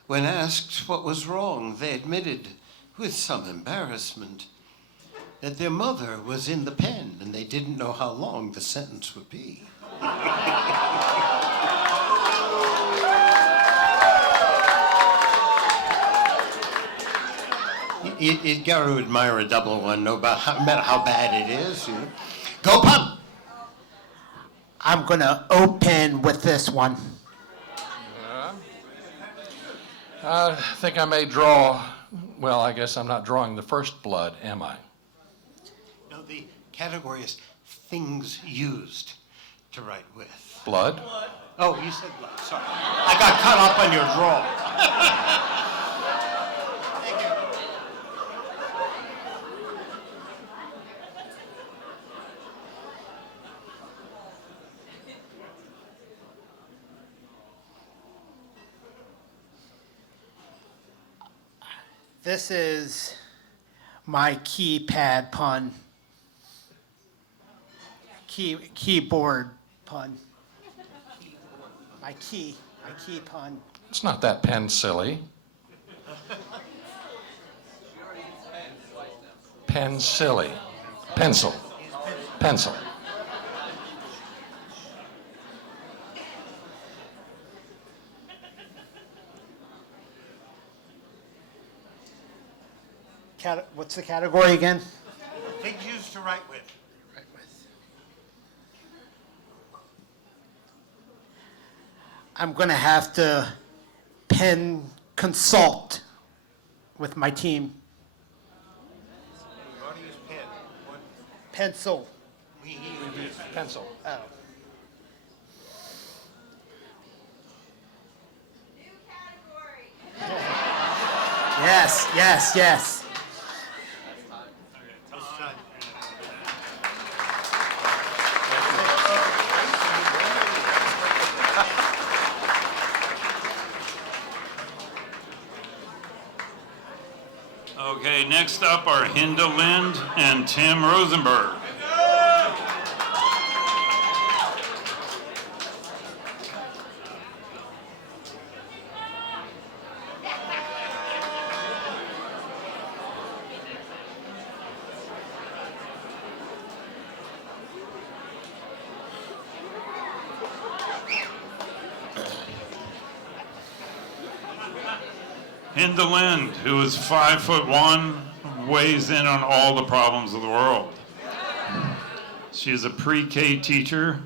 When asked what was wrong, they admitted, with some embarrassment, that their mother was in the pen and they didn't know how long the sentence would be. You got to admire a double one, no matter how bad it is. You know. Go pun! I'm gonna open with this one. I think I may draw, well, I guess I'm not drawing the first blood, am I? No, the category is things used to write with. Blood? Oh, you said blood, sorry. I got caught up on your draw. Thank you. This is my keypad pun. Keyboard pun. My key pun. It's not that pen silly. Pen silly. Pencil. Pencil. What's the category again? Things used to write with. I'm going to have to consult with my team. You ought to use pen. Pencil. Pencil. Oh. Yes, yes, yes. Okay, next up are Hinda Lind and Tim Rosenberg. Hinda Lind, who is 5'1", weighs in on all the problems of the world. She is a pre-K teacher,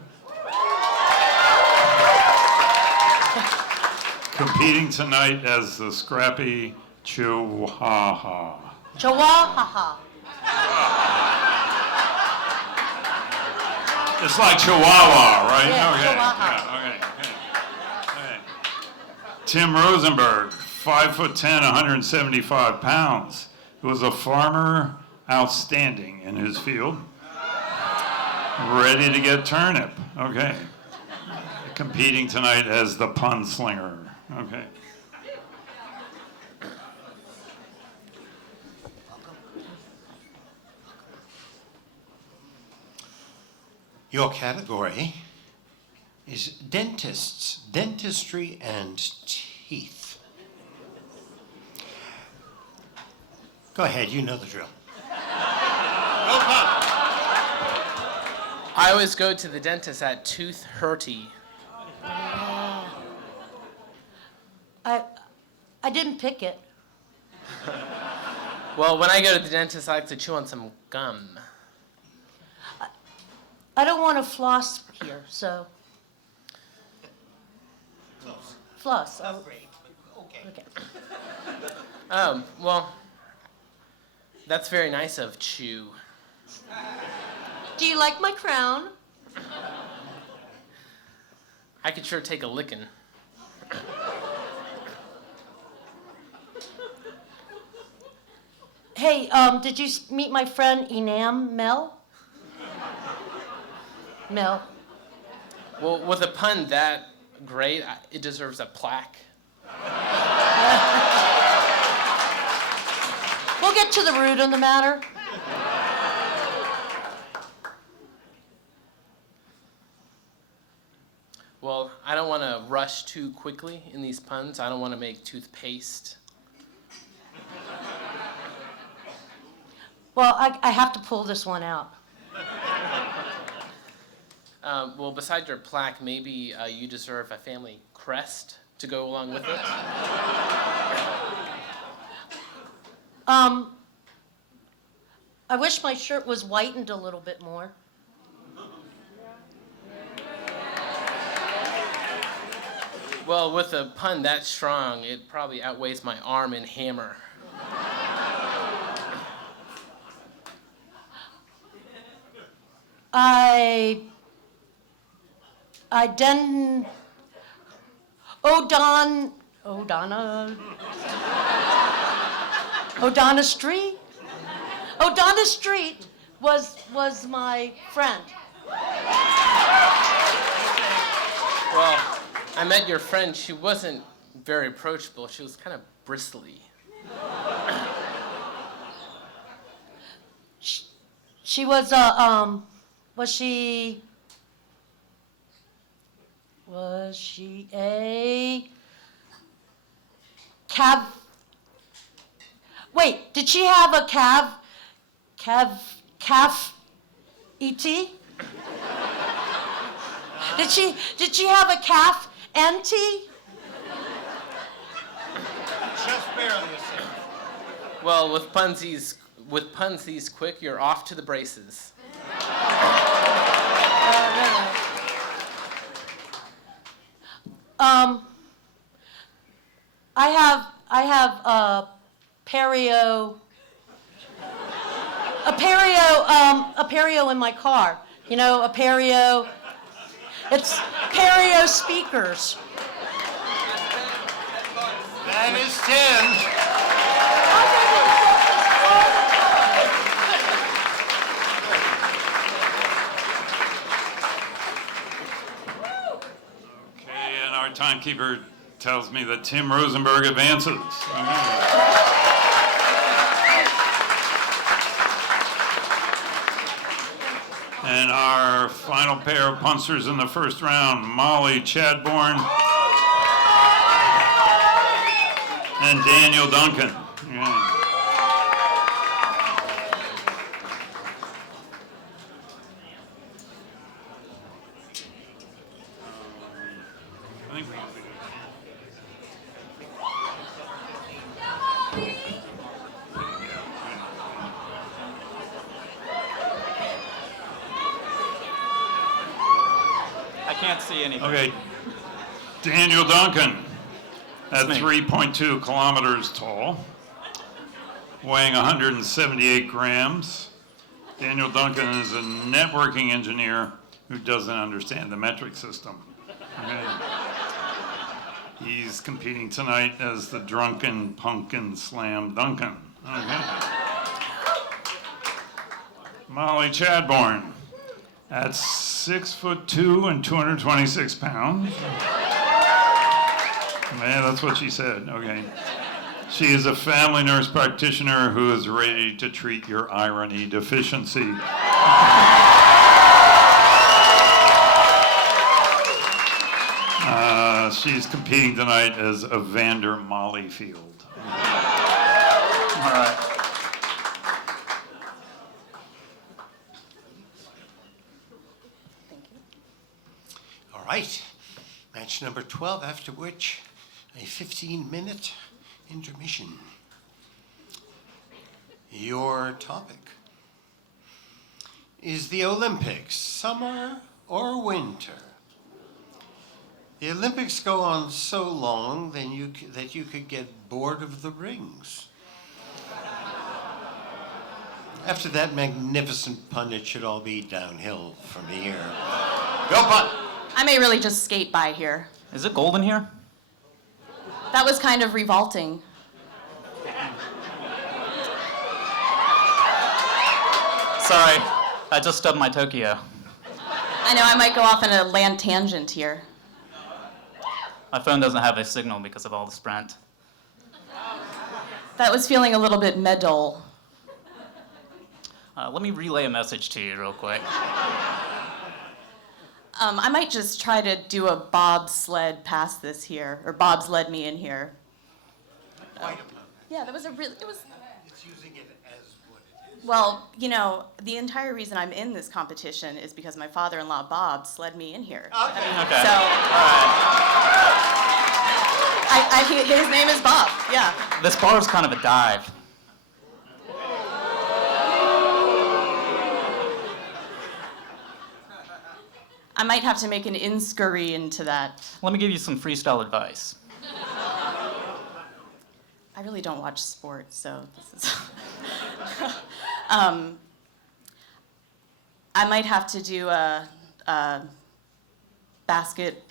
competing tonight as the scrappy Chihuahua. Chihuahua. It's like Chihuahua, right? Yeah, okay. Chihuahua. Yeah, okay. Tim Rosenberg, 5'10", 175 pounds, who was a farmer outstanding in his field. Ready to get turnip. Okay. Competing tonight as the pun slinger. Okay. Your category is dentists, dentistry, and teeth. Go ahead, you know the drill. I always go to the dentist at Tooth Hurty. I didn't pick it. Well, when I go to the dentist, I like to chew on some gum. I don't want to floss here, so. Floss. Oh, okay. Well, that's very nice of Chew. Do you like my crown? I could sure take a licking. Hey, did you meet my friend Enam Mel? Mel. Well, with a pun that great, it deserves a plaque. We'll get to the root of the matter. Well, I don't want to rush too quickly in these puns. I don't want to make toothpaste. Well, I have to pull this one out. Well, beside your plaque, maybe you deserve a family crest to go along with it. I wish my shirt was whitened a little bit more. Well, with a pun that strong, it probably outweighs my arm and hammer. O'Donna Street? O'Donna Street was my friend. Well, I met your friend. She wasn't very approachable. She was kind of bristly. She was she a cab? Wait, did she have a calf ET? Did she have a calf NT? Just barely a second. Well, with puns these quick, you're off to the braces. I have a Perio in my car. You know, a Perio. It's Perio speakers. That is 10. Okay, and our timekeeper tells me that Tim Rosenberg advances. And our final pair of punsters in the first round, Molly Chadbourne and Daniel Duncan. Yeah. I think we I can't see anything. Okay. Daniel Duncan, at That's me. 3.2 kilometers tall, weighing 178 grams. Daniel Duncan is a networking engineer who doesn't understand the metric system. Okay. He's competing tonight as the drunken pumpkin slam Duncan. Okay. Molly Chadbourne, at 6'2" and 226 pounds. Man, that's what she said. Okay. She is a family nurse practitioner who is ready to treat your irony deficiency. She's competing tonight as Evander Mollyfield. All right. All right. Match number 12, after which a 15-minute intermission. Your topic is the Olympics, summer or winter? The Olympics go on so long that you could get bored of the rings. After that magnificent pun, it should all be downhill from here. Go pun! I may really just skate by here. Is it golden here? That was kind of revolting. Sorry, I just stubbed my Tokyo. I know I might go off on a land tangent here. My phone doesn't have a signal because of all the Sprint. That was feeling a little bit meddle. Let me relay a message to you real quick. I might just try to do a bobsled past this here, or bobsled me in here. Yeah, that was it was. It's using it as what it is. Well, you know, the entire reason I'm in this competition is because my father-in-law Bob sled me in here. Okay. Okay. So, All right. his name is Bob. Yeah. This bar is kind of a dive. I might have to make an inscurry into that. Let me give you some freestyle advice. I really don't watch sports, so this is. I might have to do a basket.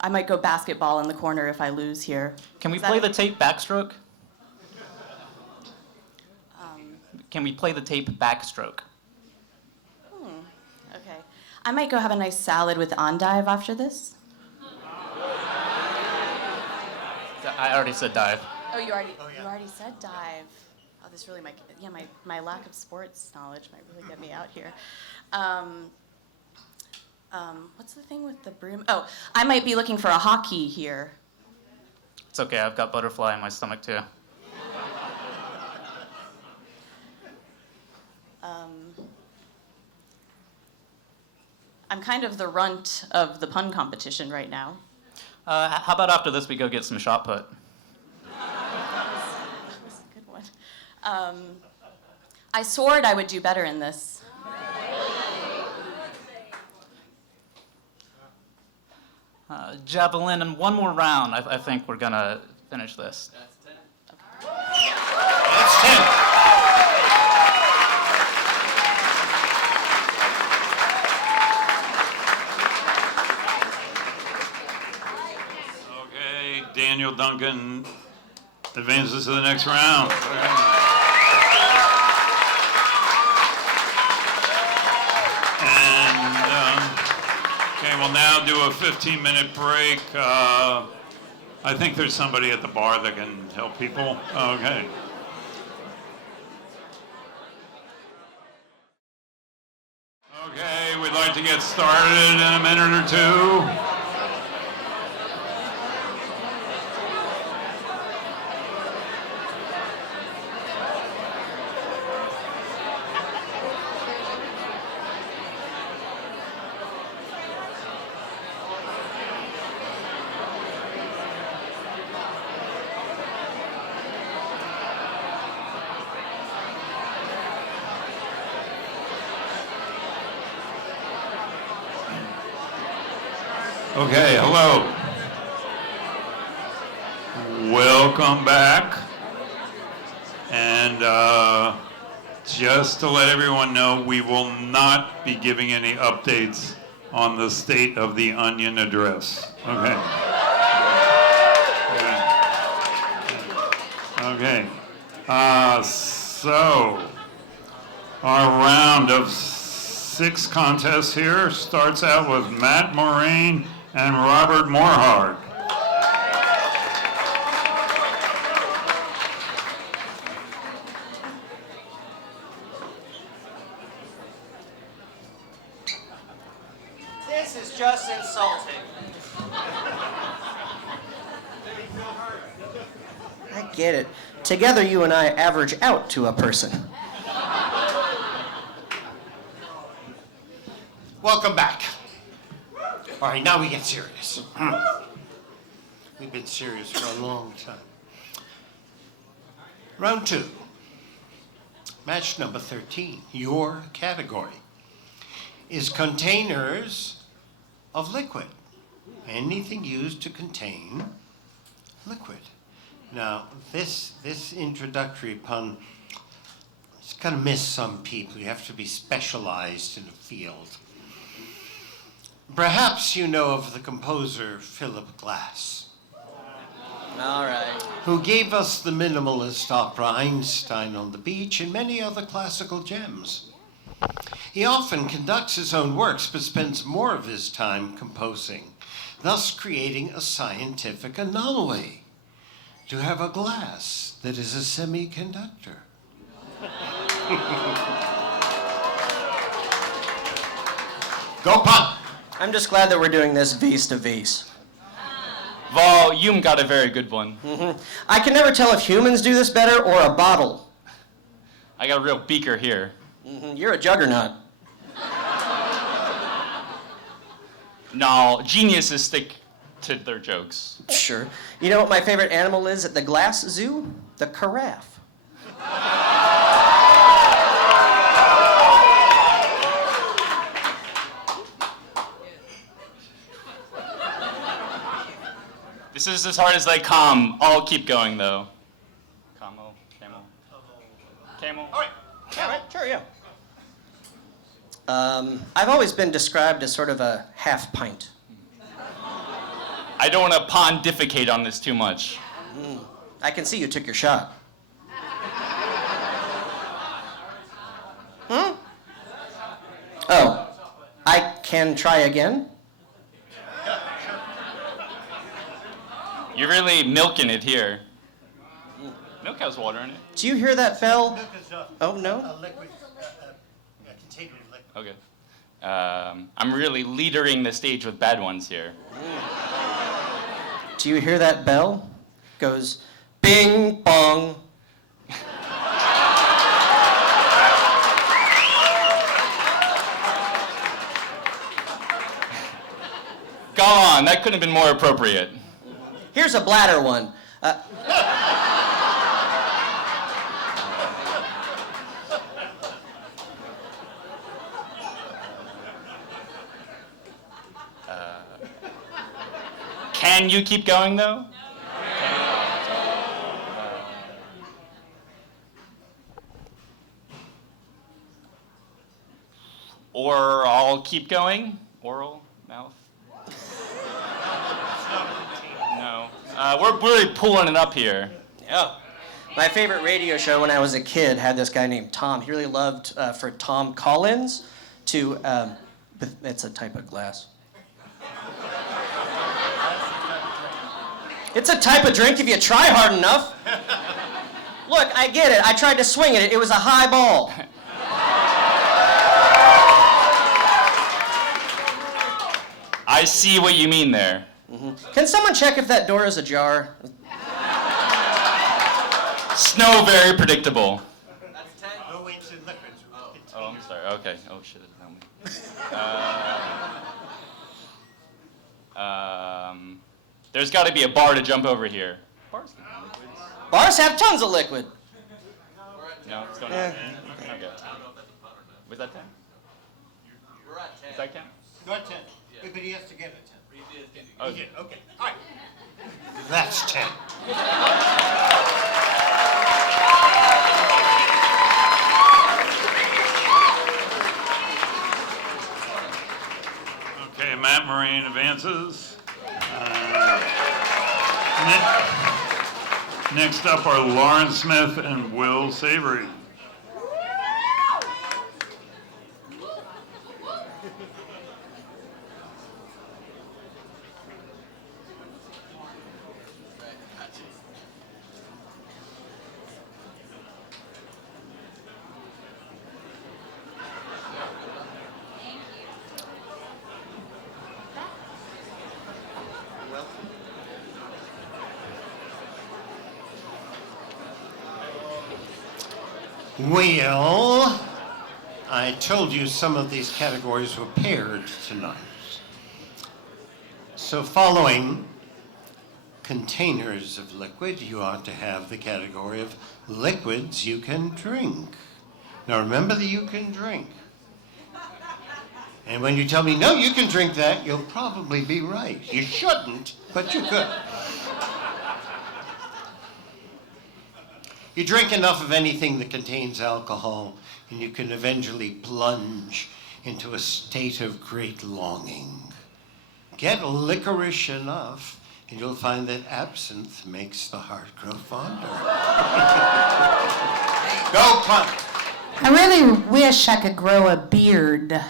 I might go basketball in the corner if I lose here. Can we Is that play the okay? tape backstroke? Can we play the tape backstroke? Okay. I might go have a nice salad with endive after this. I already said dive. Oh, you already said dive. Oh, this really might, yeah, my lack of sports knowledge might really get me out here. What's the thing with the broom? Oh, I might be looking for a hockey here. It's okay, I've got butterfly in my stomach too. I'm kind of the runt of the pun competition right now. How about after this we go get some shot put? That's a good one. I soared I would do better in this. Javelin, and one more round. I think we're gonna finish this. That's 10. Okay, Daniel Duncan advances to the next round. Okay, we'll now do a 15-minute break. I think there's somebody at the bar that can help people. Okay. Okay, we'd like to get started in a minute or two. Okay, hello. Welcome back. And just to let everyone know, we will not be giving any updates on the State of the Onion address. Okay. Okay. So, our round of 6 contests here starts out with Matt Moraine and Robert Morehard. This is just insulting. I get it. Together, you and I average out to a person. Welcome back. All right, now we get serious. We've been serious for a long time. Round 2. Match number 13, your category, is containers of liquid. Anything used to contain liquid. Now, this introductory pun is gonna miss some people. You have to be specialized in a field. Perhaps you know of the composer Philip Glass. All right. Who gave us the minimalist opera Einstein on the Beach and many other classical gems. He often conducts his own works, but spends more of his time composing, thus creating a scientific anomaly to have a glass that is a semiconductor. Go Pun! I'm just glad that we're doing this vis to vis. Volume got a very good one. I can never tell if humans do this better or a bottle. I got a real beaker here. You're a juggernaut. No, geniuses stick to their jokes. Sure. You know what my favorite animal is at the glass zoo? The carafe. This is as hard as they come. I'll keep going, though. Camel. All right, sure, yeah. I've always been described as sort of a half pint. I don't want to pontificate on this too much. I can see you took your shot. Oh, I can try again? You're really milking it here. Milk has water in it. Do you hear that bell? Oh, no? A liquid, a container of liquid. Okay. I'm really leadering the stage with bad ones here. Do you hear that bell? Goes bing bong. Go on, that couldn't have been more appropriate. Here's a bladder one. Can you keep going, though? Or I'll keep going. Oral, mouth. No. We're really pulling it up here. Yeah. My favorite radio show when I was a kid had this guy named Tom. He really loved for Tom Collins to, it's a type of glass. It's a type of drink if you try hard enough. Look, I get it. I tried to swing it. It was a high ball. I see what you mean there. Can someone check if that door is ajar? Snow, very predictable. That's 10. No weights and liquids. Oh, I'm sorry. Okay. Oh, shit. It's not me. There's got to be a bar to jump over here. Bars have tons of liquid. No, it's going on. Okay. Was that 10? We're at 10. Is that 10? Not 10. But he has to get a 10. Okay. Okay. All right. That's 10. Okay, Matt Marine advances. Next up are Lauren Smith and Will Savory. Well, I told you some of these categories were paired tonight. So following containers of liquid, you ought to have the category of liquids you can drink. Now remember that you can drink. And when you tell me, no, you can drink that, you'll probably be right. You shouldn't, but you could. You drink enough of anything that contains alcohol, and you can eventually plunge into a state of great longing. Get licorice enough, and you'll find that absinthe makes the heart grow fonder. Go, Pun! I really wish I could grow a beard.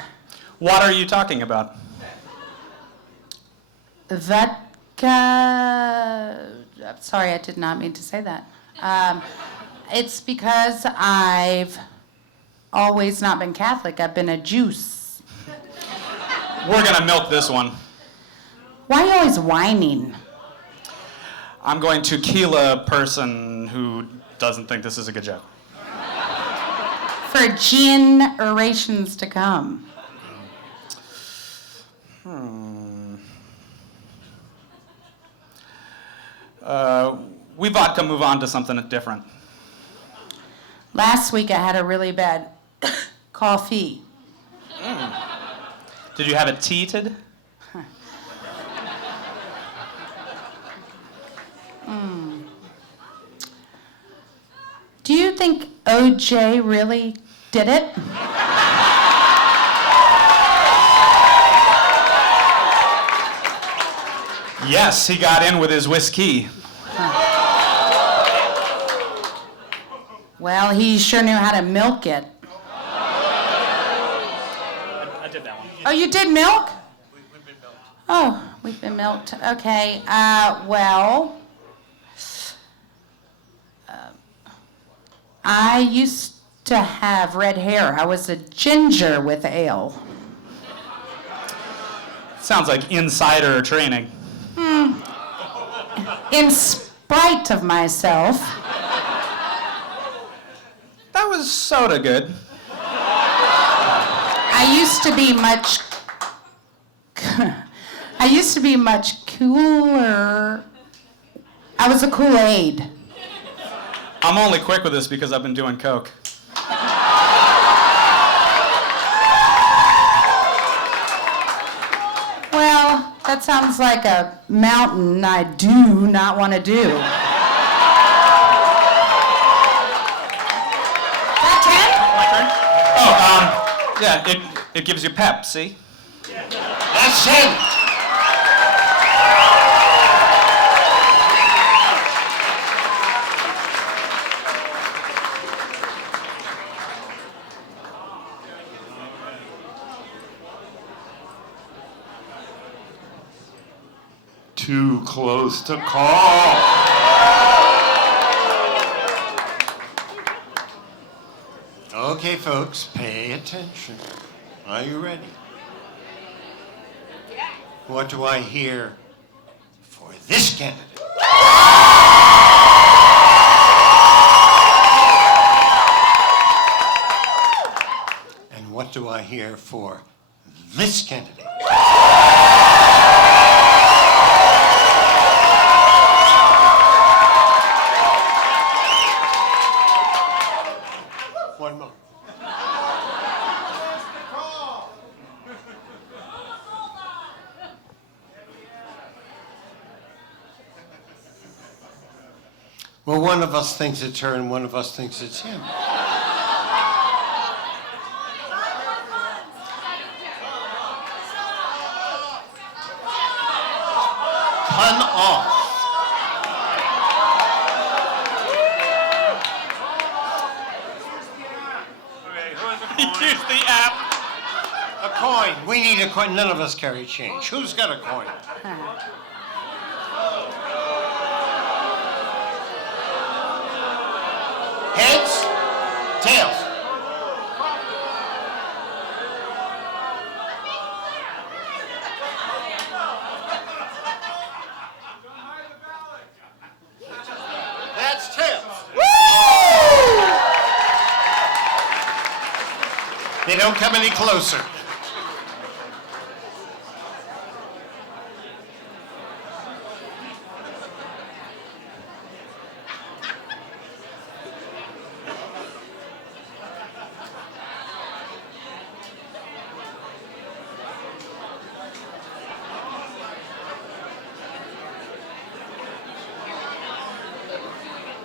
What are you talking about? Vodka. I'm sorry, I did not mean to say that. It's because I've always not been Catholic. I've been a Juice. We're going to milk this one. Why are you always whining? I'm going to kill a person who doesn't think this is a good joke. For generations to come. We vodka move on to something different. Last week I had a really bad coffee. Did you have it teated? Do you think OJ really did it? Yes, he got in with his whiskey. Well, he sure knew how to milk it. I did that one. Oh, you did milk? We've been milked. Oh, we've been milked. Okay, I used to have red hair. I was a ginger with ale. Sounds like insider training. In spite of myself. That was soda good. I used to be much cooler. I was a Kool-Aid. I'm only quick with this because I've been doing coke. Well, That sounds like a mountain I do not want to do. Yeah, it gives you pep, see? That's it. Too close to call. Okay, folks, pay attention. Are you ready? What do I hear for this candidate? And what do I hear for this candidate? One more. Well, one of us thinks it's her and one of us thinks it's him. Pun off. Use the app. A coin. We need a coin. None of us carry change. Who's got a coin? Heads? Tails? That's tails. They don't come any closer.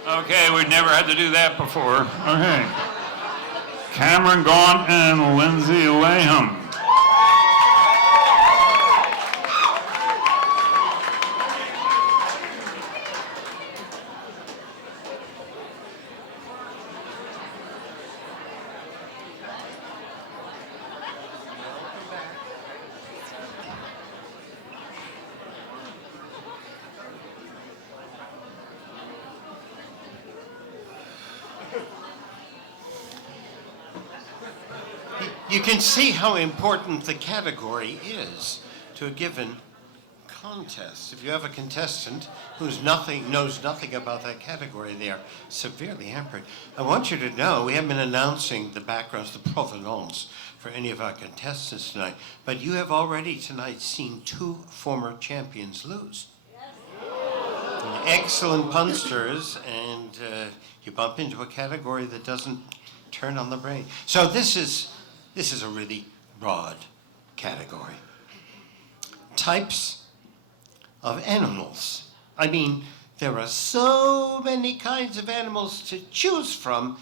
Okay, we've never had to do that before. Okay. Cameron Gaunt and Lindsey Lamb. You can see how important the category is to a given contest. If you have a contestant who's knows nothing about that category, they are severely hampered. I want you to know we haven't been announcing the backgrounds, the provenance for any of our contestants tonight, but you have already tonight seen two former champions lose. Excellent punsters, and you bump into a category that doesn't turn on the brain. So this is a really broad category. Types of animals. I mean, there are so many kinds of animals to choose from.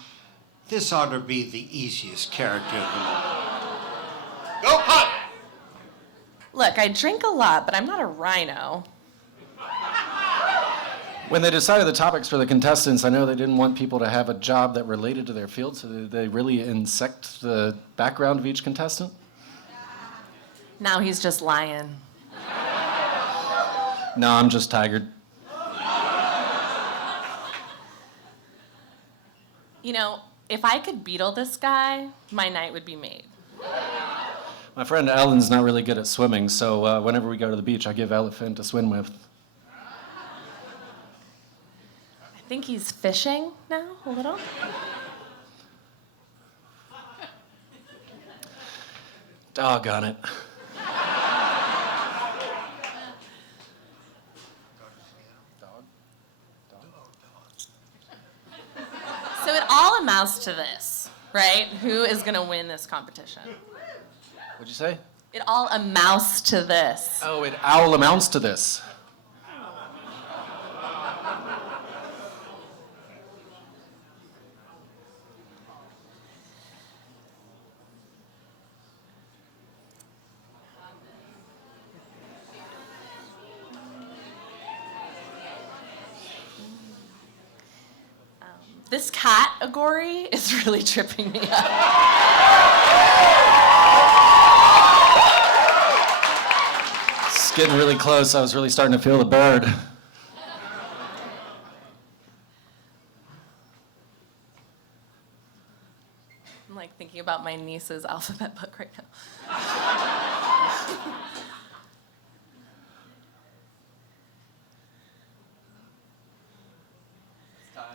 This ought to be the easiest character of them all. Go punt! Look, I drink a lot, but I'm not a rhino. When they decided the topics for the contestants, I know they didn't want people to have a job that related to their field, so they really insect the background of each contestant. Now he's just lying. No, I'm just tired. You know, if I could beetle this guy, my night would be made. My friend Ellen's not really good at swimming, so whenever we go to the beach, I give Elephant to swim with. I think he's fishing now, a little. Doggone it. So it all amounts to this, right? Who is going to win this competition? What'd you say? It all amounts to this. Oh, it all amounts to this. This category is really tripping me up. It's getting really close. I was really starting to feel the bird. I'm like thinking about my niece's alphabet book right now.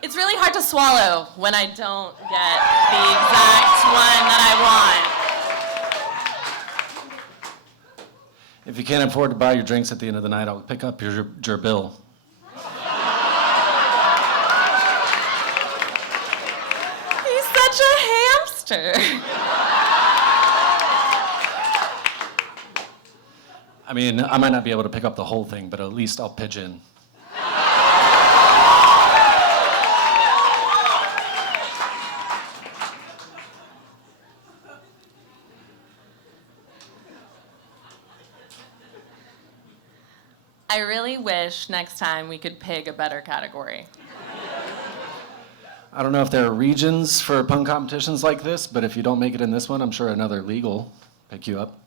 It's really hard to swallow when I don't get the exact one that I want. If you can't afford to buy your drinks at the end of the night, I'll pick up your bill. He's such a hamster. I mean, I might not be able to pick up the whole thing, but at least I'll pitch in. I really wish next time we could pick a better category. I don't know if there are regions for pun competitions like this, but if you don't make it in this one, I'm sure another league will pick you up.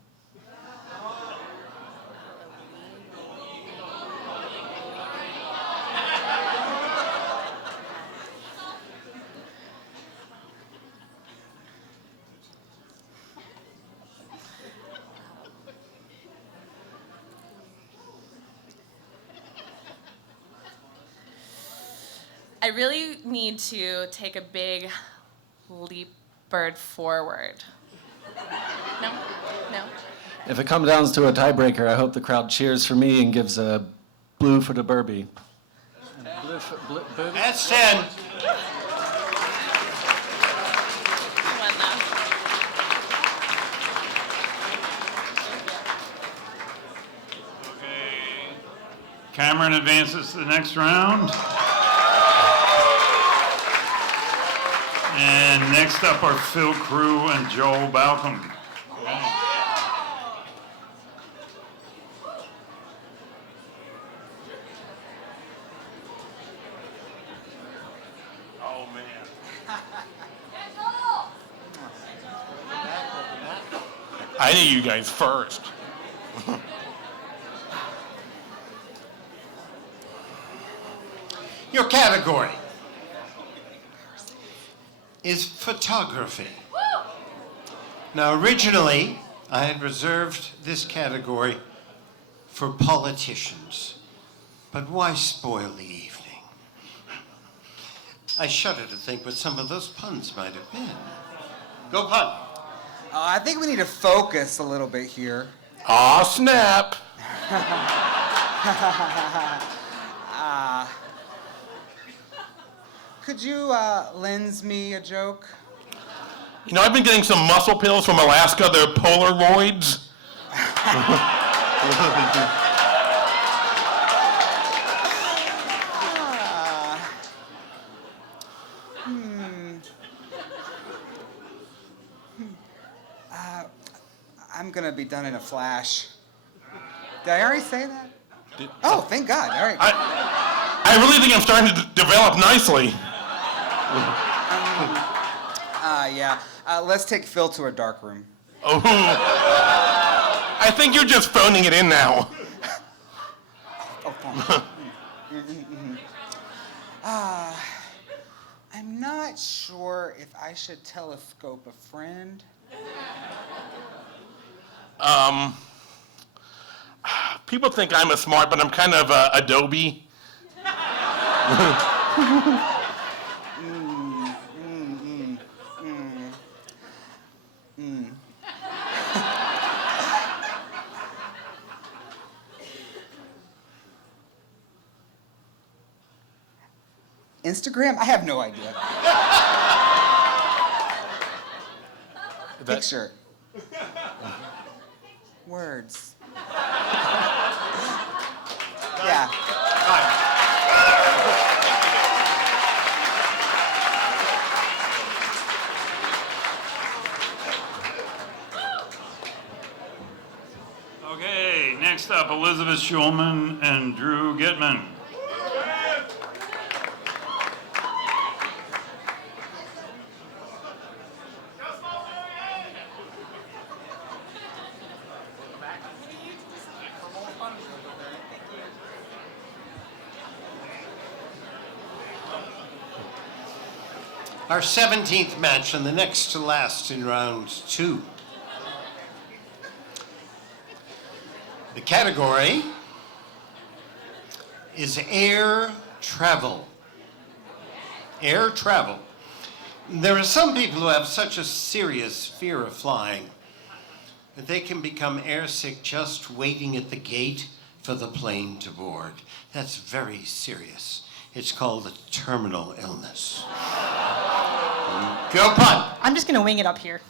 I really need to take a big leap bird forward. No? No? If it comes down to a tiebreaker, I hope the crowd cheers for me and gives a blue for the Burby. That's 10. Cameron advances to the next round. And next up are Phil Crew and Joel Balcom. Oh, man. I need you guys first. Your category is photography. Now, originally, I had reserved this category for politicians, but why spoil the evening? I shudder to think what some of those puns might have been. Go pun. I think we need to focus a little bit here. Aw, snap. Could you lens me a joke? You know, I've been getting some muscle pills from Alaska. They're Polaroids. I'm gonna be done in a flash. Did I already say that? Oh, thank God. All right. I really think I'm starting to develop nicely. Yeah. Let's take Phil to a dark room. Oh, I think you're just phoning it in now. Oh, I'm not sure if I should telescope a friend. People think I'm a smart, but I'm kind of Adobe. Instagram? I have no idea. Picture. words. Yeah. Okay, next up, Elizabeth Schulman and Drew Getman. Our 17th match and the next to last in round 2. The category is air travel. Air travel. There are some people who have such a serious fear of flying that they can become airsick just waiting at the gate for the plane to board. That's very serious. It's called a terminal illness. Go punt. I'm just gonna wing it up here.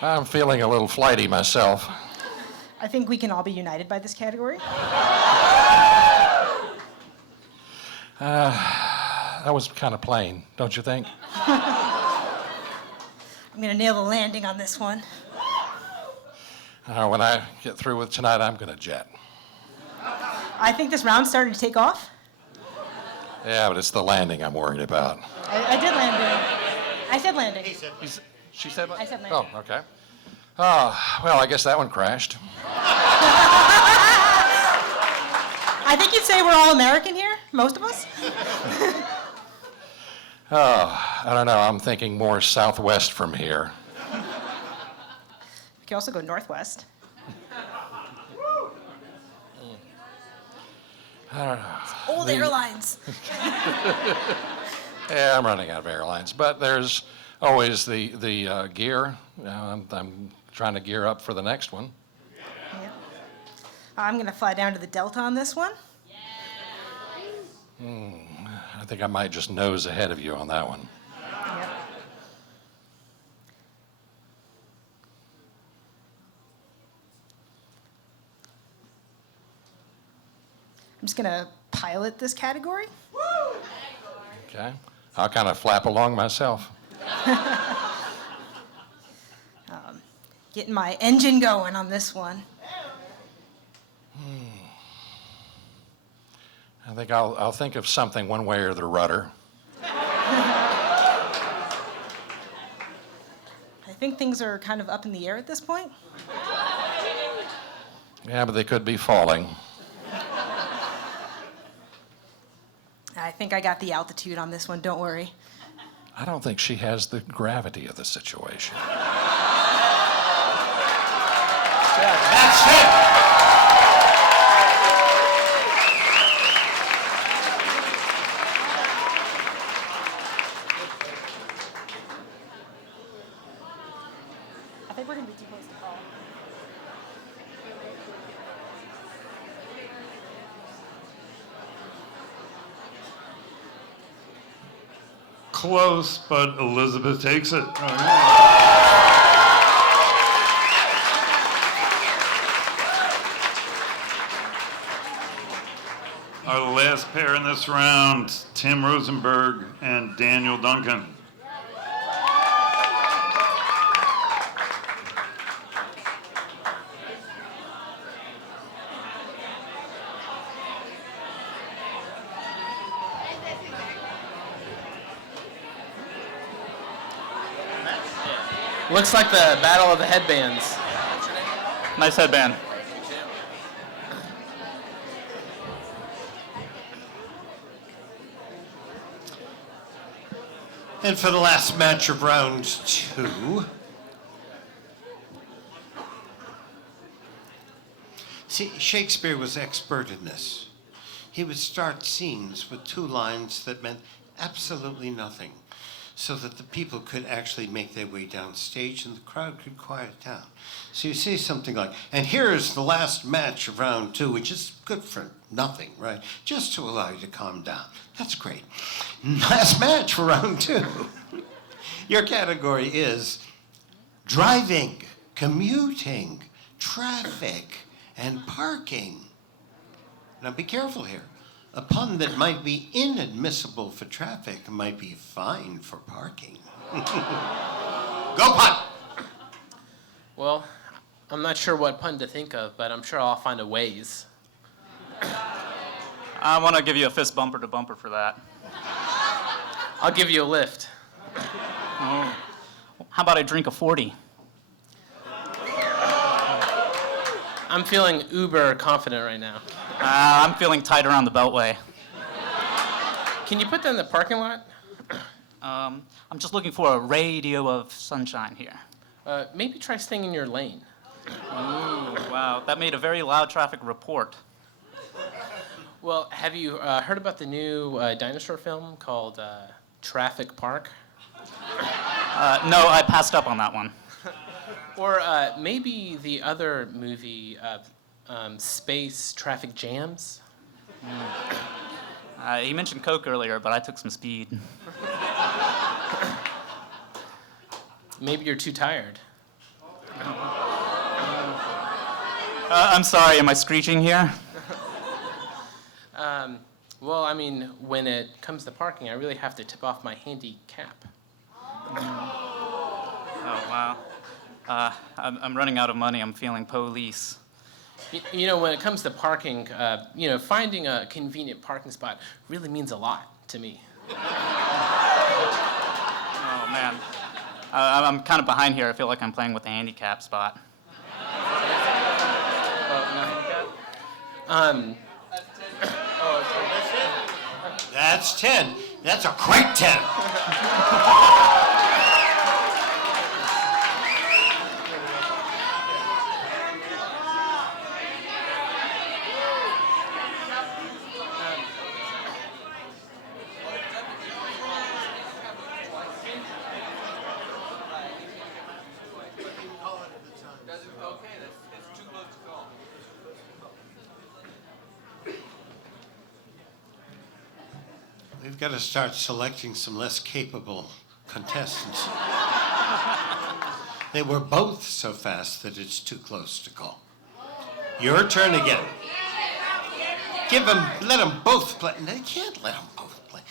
I'm feeling a little flighty myself. I think we can all be united by this category. That was kind of plain, don't you think? I'm gonna nail the landing on this one. When I get through with tonight, I'm going to jet. I think this round's starting to take off. Yeah, but it's the landing I'm worried about. I did landing. I said landing. She said what? I said landing. Oh, okay. Oh, well, I guess that one crashed. I think you'd say we're all American here, most of us. Oh, I don't know. I'm thinking more southwest from here. We can also go northwest. I don't know. Old airlines. Yeah, I'm running out of airlines, but there's always the gear. I'm trying to gear up for the next one. Yeah. I'm gonna fly down to the Delta on this one. I think I might just nose ahead of you on that one. Yep. I'm just gonna pilot this category. Okay. I'll kind of flap along myself. Getting my engine going on this one. I think I'll think of something one way or the rudder. I think things are kind of up in the air at this point. Yeah, but they could be falling. I think I got the altitude on this one, don't worry. I don't think she has the gravity of the situation. That's it. I think we're gonna be too close to call. Close, but Elizabeth takes it. Oh, yeah. Our last pair in this round, Tim Rosenberg and Daniel Duncan. Looks like the battle of the headbands. Nice headband. And for the last match of round 2. See, Shakespeare was expert in this. He would start scenes with 2 lines that meant absolutely nothing, so that the people could actually make their way down stage and the crowd could quiet down. So you say something like, and here is the last match of round 2, which is good for nothing, right? Just to allow you to calm down. That's great. Last match for round 2. Your category is driving, commuting, traffic and parking. Now be careful here. A pun that might be inadmissible for traffic might be fine for parking. Go pun! Well, I'm not sure what pun to think of, but I'm sure I'll find a ways. I want to give you a fist bumper to bumper for that. I'll give you a lift. Oh. How about I drink a 40? I'm feeling uber confident right now. I'm feeling tight around the beltway. Can you put that in the parking lot? I'm just looking for a radio of sunshine here. Maybe try staying in your lane. Ooh, wow, that made a very loud traffic report. Well, have you heard about the new dinosaur film called Traffic Park? No, I passed up on that one. Or maybe the other movie, Space Traffic Jams? He mentioned Coke earlier, but I took some speed. Maybe you're too tired. I'm sorry, am I screeching here? Well, I mean, when it comes to parking, I really have to tip off my handicap. Oh, wow. I'm running out of money. I'm feeling police. You know, when it comes to parking, finding a convenient parking spot really means a lot to me. Oh, man. I'm kind of behind here. I feel like I'm playing with the handicap spot. That's 10. That's a quick 10. We've got to start selecting some less capable contestants. They were both so fast that it's too close to call. Your turn again. Let them both play. They can't let them both play.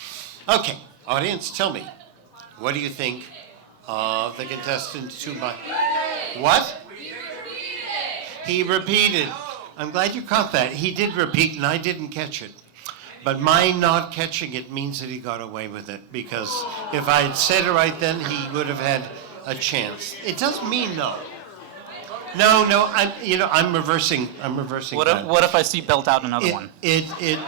Okay, audience, tell me, what do you think of the contestant to my... What? He repeated. I'm glad you caught that. He did repeat, and I didn't catch it. But my not catching it means that he got away with it, because if I had said it right then, he would have had a chance. It doesn't mean no. No, I'm reversing. What if I seatbelt out another one? The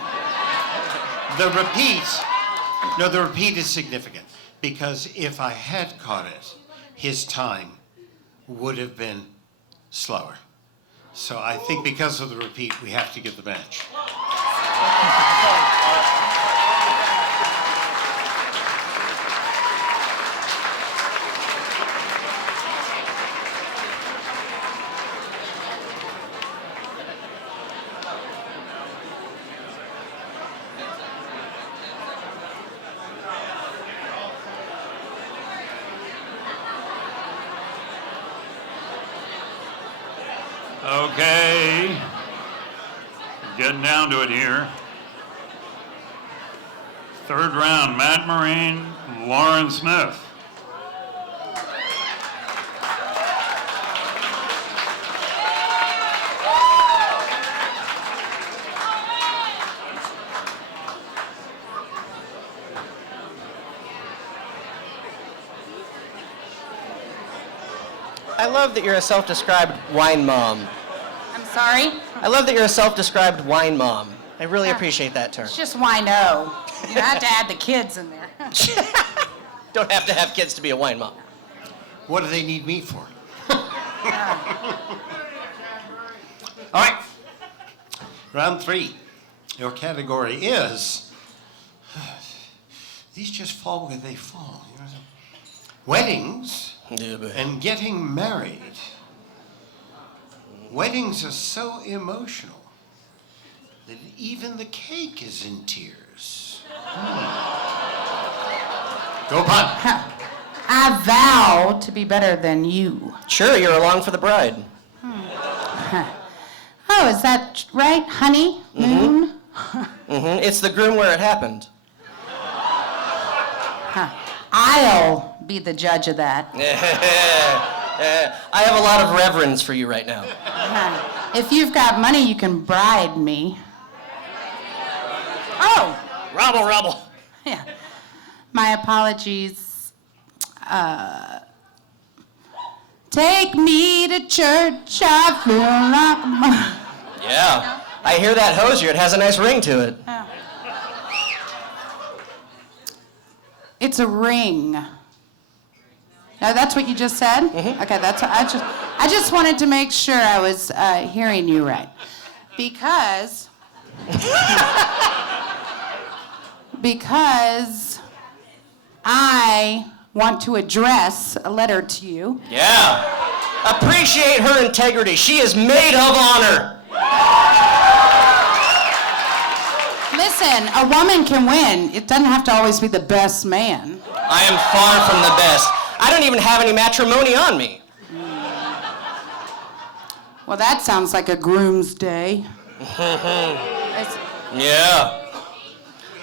repeat is significant, because if I had caught it, his time would have been slower. So I think because of the repeat, we have to give the match. Okay, getting down to it here. Third round, Matt Marine, Lauren Smith. I love that you're a self-described wine mom. I'm sorry? I love that you're a self-described wine mom. I really appreciate that term. It's just wino. You have to add the kids in there. Don't have to have kids to be a wine mom. What do they need me for? All right. Round 3. Your category is... These just fall where they fall. You know, weddings and getting married. Weddings are so emotional that even the cake is in tears. Go Pun. I vow to be better than you. Sure, you're along for the bride. Oh, is that right? Honey? Moon? It's the groom where it happened. Huh. I'll be the judge of that. I have a lot of reverence for you right now. If you've got money, you can bribe me. Oh! Robble. Yeah. My apologies. Take me to church, I feel like... Yeah. I hear that hosier. It has a nice ring to it. Oh. It's a ring. That's what you just said? Okay, that's what I just wanted to make sure I was hearing you right. Because I want to address a letter to you. Yeah. Appreciate her integrity. She is made of honor. Listen, a woman can win. It doesn't have to always be the best man. I am far from the best. I don't even have any matrimony on me. Well, that sounds like a groom's day. Yeah.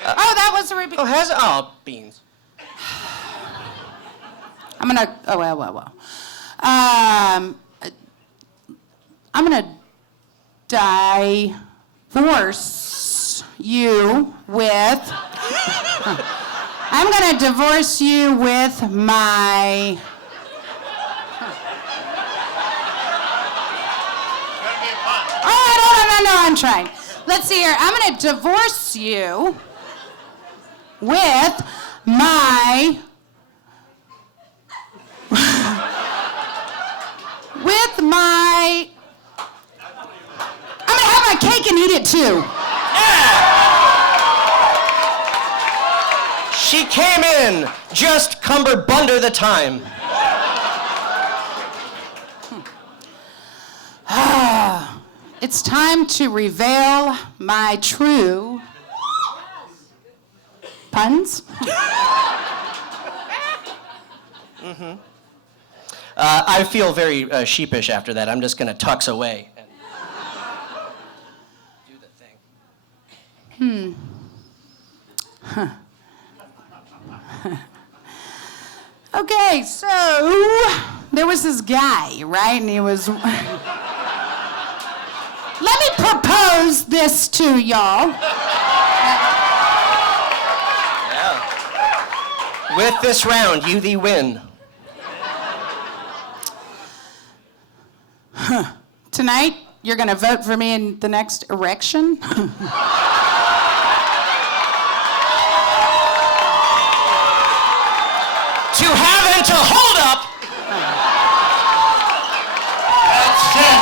Oh, that was a repeat. Oh, has it? Oh, beans. I'm gonna. Oh well. I'm gonna divorce you with. I'm gonna divorce you with my. Oh no! I'm trying. Let's see here. I'm gonna divorce you with my. I'm gonna have my cake and eat it too. She came in just cumberbunder the time. It's time to reveal my true puns. I feel very sheepish after that. I'm just gonna tux away and do the thing. Okay, so there was this guy, right? And he was. Let me propose this to y'all. Yeah. With this round, you thee win. Tonight, you're gonna vote for me in the next erection? To have and to hold up. That's it.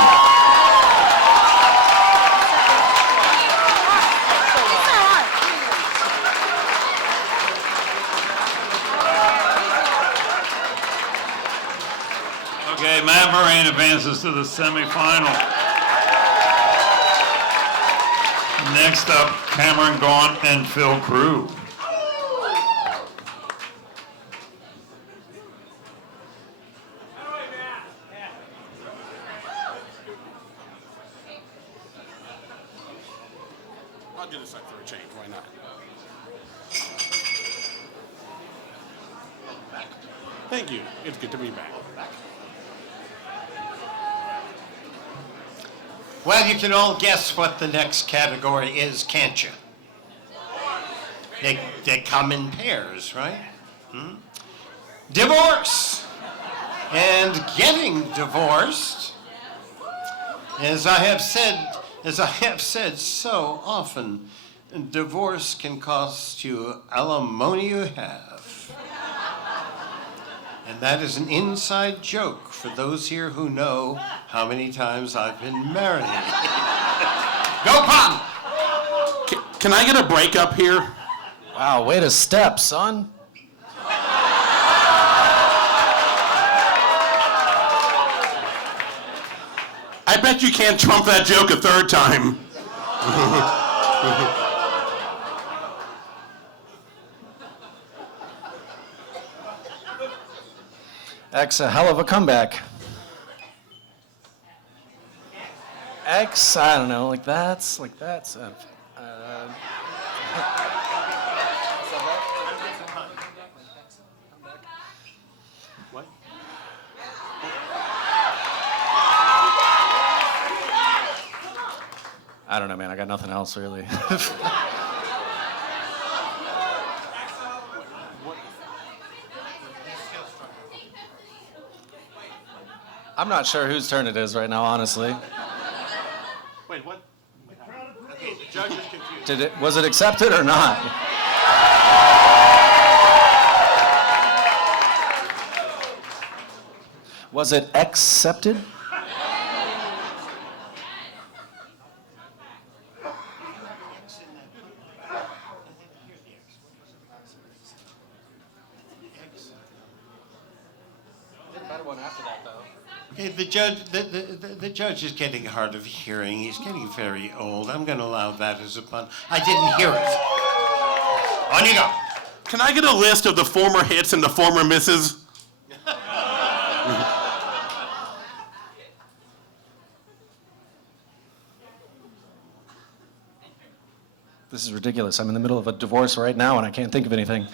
Okay, Matt Moraine advances to the semifinal. Next up, Cameron Gaunt and Phil Crew. I'll do this for a change, why not? Thank you. It's good to be back. Well, you can all guess what the next category is, can't you? They come in pairs, right? Divorce. And getting divorced, as I have said so often, divorce can cost you alimony you have. And that is an inside joke for those here who know how many times I've been married. Go Pun! Can I get a break up here? Wow, way to step, son. I bet you can't trump that joke a third time. That's a hell of a comeback. X, I don't know, like that's. What? I don't know, man. I got nothing else really. I'm not sure whose turn it is right now, honestly. Wait, what? Okay, the judge is confused. Was it accepted or not? Was it accepted? Okay, the judge is getting hard of hearing. He's getting very old. I'm going to allow that as a pun. I didn't hear it. On you go. Can I get a list of the former hits and the former misses? This is ridiculous. I'm in the middle of a divorce right now and I can't think of anything.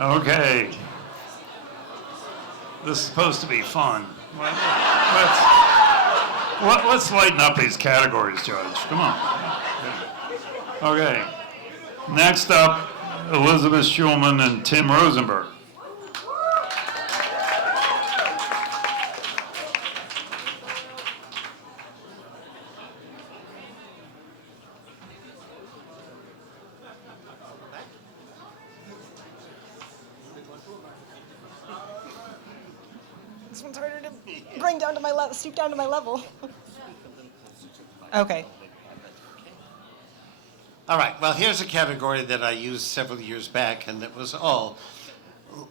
Okay. This is supposed to be fun. Let's lighten up these categories, Judge. Come on. Okay. Next up, Elizabeth Schulman and Tim Rosenberg. This one's harder to bring down to my level, stoop down to my level. Okay. All right, well, here's a category that I used several years back, and that was all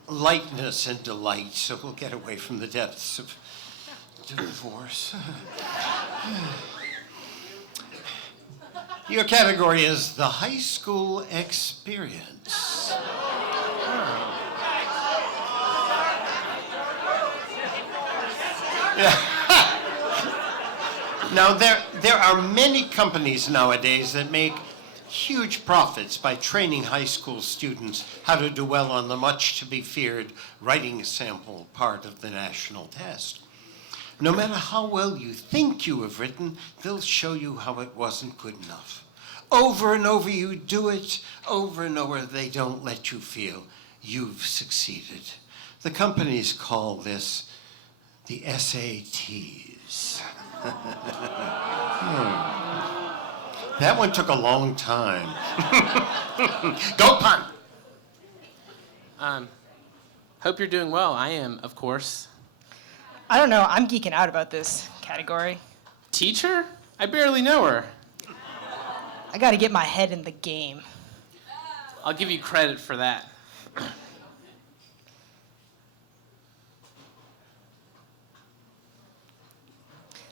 lightness and delight, so we'll get away from the depths of divorce. Your category is the high school experience. Now, there are many companies nowadays that make huge profits by training high school students how to do well on the much-to-be-feared writing sample part of the national test. No matter how well you think you have written, they'll show you how it wasn't good enough. Over and over you do it, over and over they don't let you feel you've succeeded. The companies call this the SATs. That one took a long time. Go Pun! Hope you're doing well. I am, of course. I don't know, I'm geeking out about this category. Teacher? I barely know her. I gotta get my head in the game. I'll give you credit for that.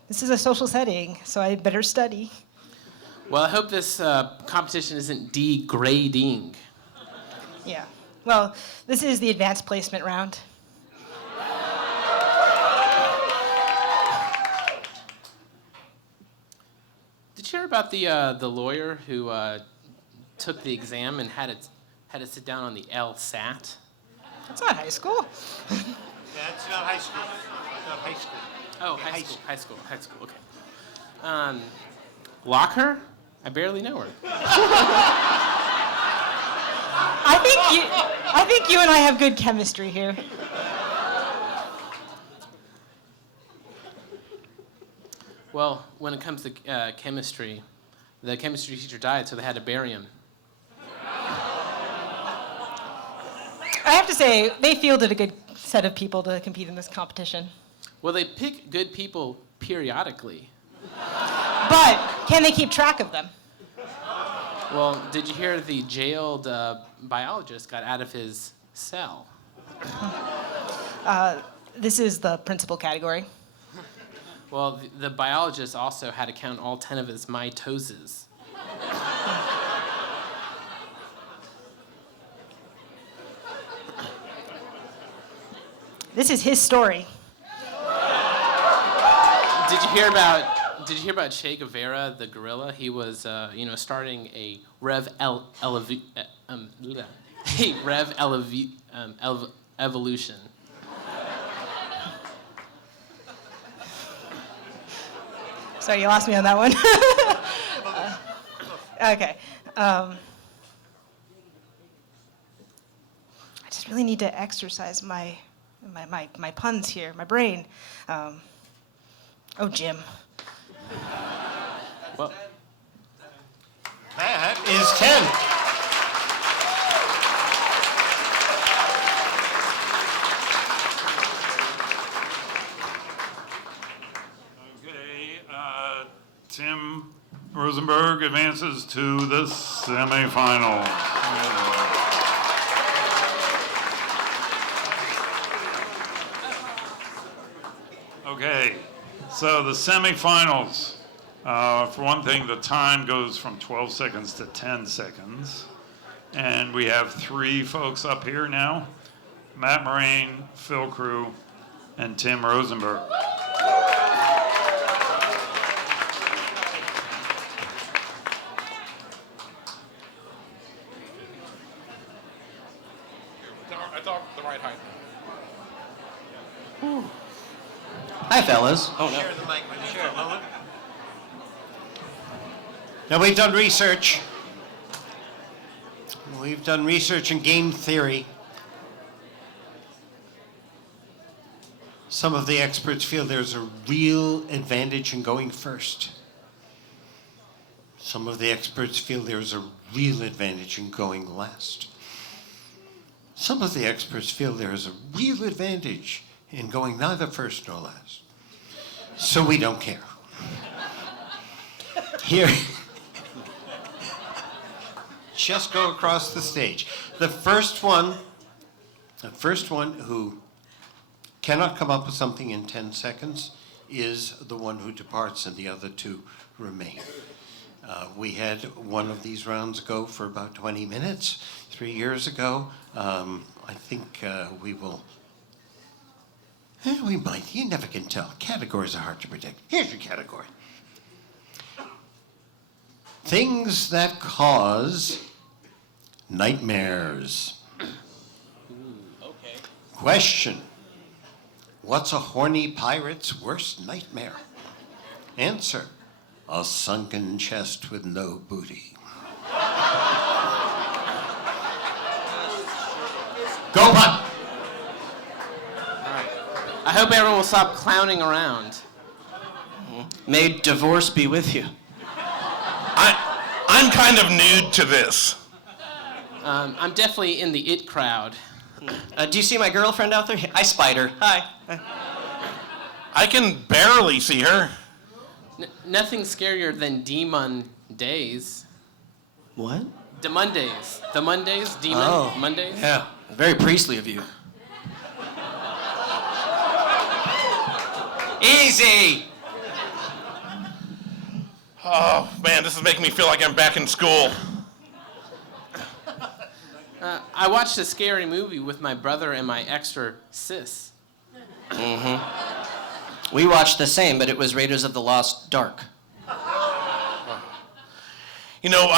This is a social setting, so I better study. Well, I hope this competition isn't degrading. Yeah. Well, this is the advanced placement round. Did you hear about the lawyer who took the exam and had to sit down on the LSAT? That's not high school. That's not high school. Not high school. Oh, high school, okay. Lock her? I barely know her. I think you and I have good chemistry here. Well, when it comes to chemistry, the chemistry teacher died, so they had to bury him. I have to say, they fielded a good set of people to compete in this competition. Well, they pick good people periodically. But can they keep track of them? Well, did you hear the jailed biologist got out of his cell? This is the principal category. Well, the biologist also had to count all 10 of his mitoses. This is his story. Did you hear about Che Guevara, the gorilla? He was, starting a evolution. Sorry, you lost me on that one. Okay. I just really need to exercise my puns here, my brain. Jim. Well, that is 10. Okay, Tim Rosenberg advances to the semifinals. Okay, so the semifinals. For one thing, the time goes from 12 seconds to 10 seconds. And we have 3 folks up here now: Matt Moraine, Phil Crew, and Tim Rosenberg. I thought the right height. Hi, fellas. Oh, no. Share the mic with you for a moment. Now, we've done research. We've done research in game theory. Some of the experts feel there's a real advantage in going first. Some of the experts feel there's a real advantage in going last. Some of the experts feel there's a real advantage in going neither first nor last. So we don't care. Here, just go across the stage. The first one who cannot come up with something in 10 seconds is the one who departs, and the other 2 remain. We had one of these rounds go for about 20 minutes 3 years ago. I think we will. We might. You never can tell. Categories are hard to predict. Here's your category: things that cause nightmares. Okay. Question: what's a horny pirate's worst nightmare? Answer: a sunken chest with no booty. Go, Putt! I hope everyone will stop clowning around. May divorce be with you. I'm kind of nude to this. I'm definitely in the it crowd. Do you see my girlfriend out there? I spied her. Hi. I can barely see her. Nothing scarier than demon days. What? The Mondays. The Mondays? Demon? Oh. Mondays? Yeah. Very priestly of you. Easy! Oh, man, this is making me feel like I'm back in school. I watched a scary movie with my brother and my extra sis. Mm-hmm. We watched the same, but it was Raiders of the Lost Dark. You know,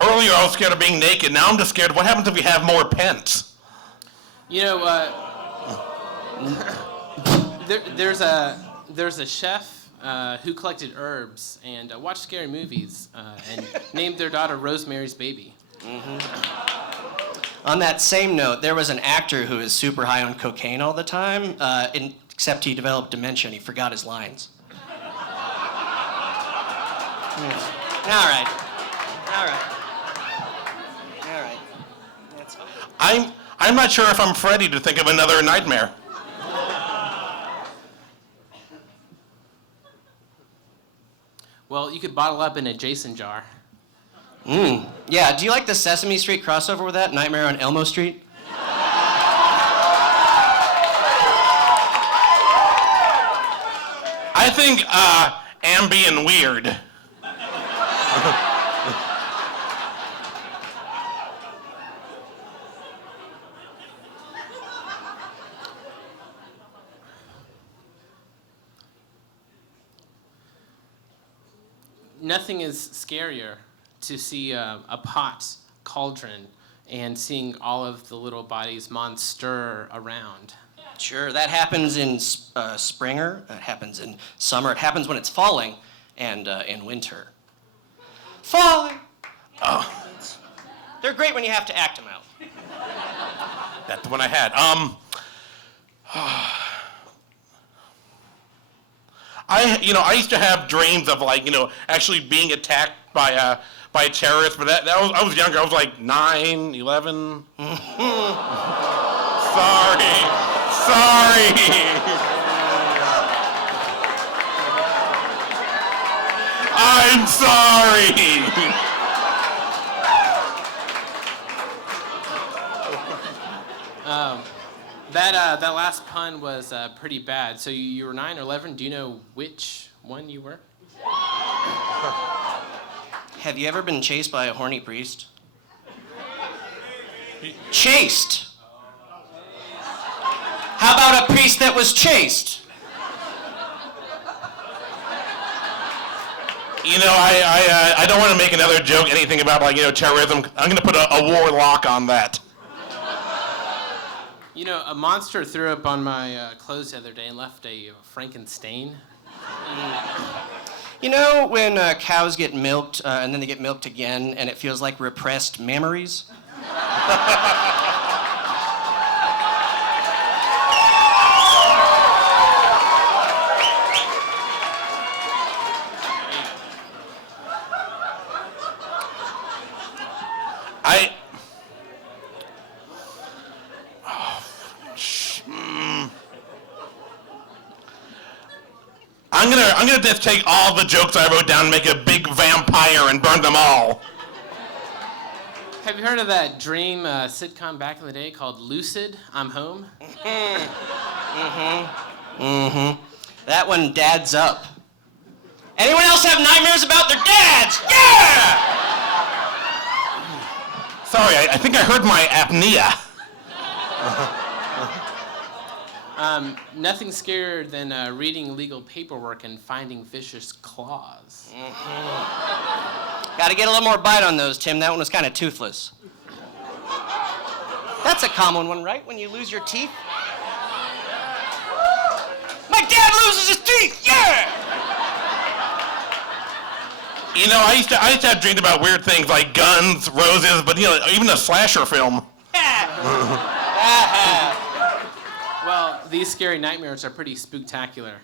earlier I was scared of being naked. Now I'm just scared. What happens if we have more pence? You know, there's a chef who collected herbs and watched scary movies and named their daughter Rosemary's Baby. Mm-hmm. On that same note, there was an actor who was super high on cocaine all the time, except he developed dementia and he forgot his lines. All right. That's fine. I'm not sure if I'm ready to think of another nightmare. Well, you could bottle up in a Jason jar. Yeah, do you like the Sesame Street crossover with that? Nightmare on Elmo Street? I think Ambi and Weird. Nothing is scarier to see a pot cauldron and seeing all of the little bodies monster around. Sure, that happens in springer, it happens in summer, it happens when it's falling, and in winter. Falling! Oh, They're great when you have to act them out. that's the one I had. I used to have dreams of actually being attacked by a terrorist, but I was younger. I was like 9, 11. Sorry. I'm sorry. That last pun was pretty bad. So you were 9 or 11. Do you know which one you were? Have you ever been chased by a horny priest? Chased! How about a priest that was chased? I don't want to make another joke, anything about terrorism. I'm going to put a war lock on that. A monster threw up on my clothes the other day and left a Frankenstein. You know when cows get milked and then they get milked again and it feels like repressed memories? I'm gonna just take all the jokes I wrote down, make a big vampire, and burn them all. Have you heard of that dream sitcom back in the day called Lucid? I'm Home? That one dads up. Anyone else have nightmares about their dads? Yeah! Sorry, I think I heard my apnea. Nothing scarier than reading legal paperwork and finding vicious claws. Gotta get a little more bite on those, Tim. That one was kind of toothless. That's a common one, right? When you lose your teeth? My dad loses his teeth! Yeah! I used to have dreams about weird things like guns, roses, but even a slasher film. Well, these scary nightmares are pretty spooktacular.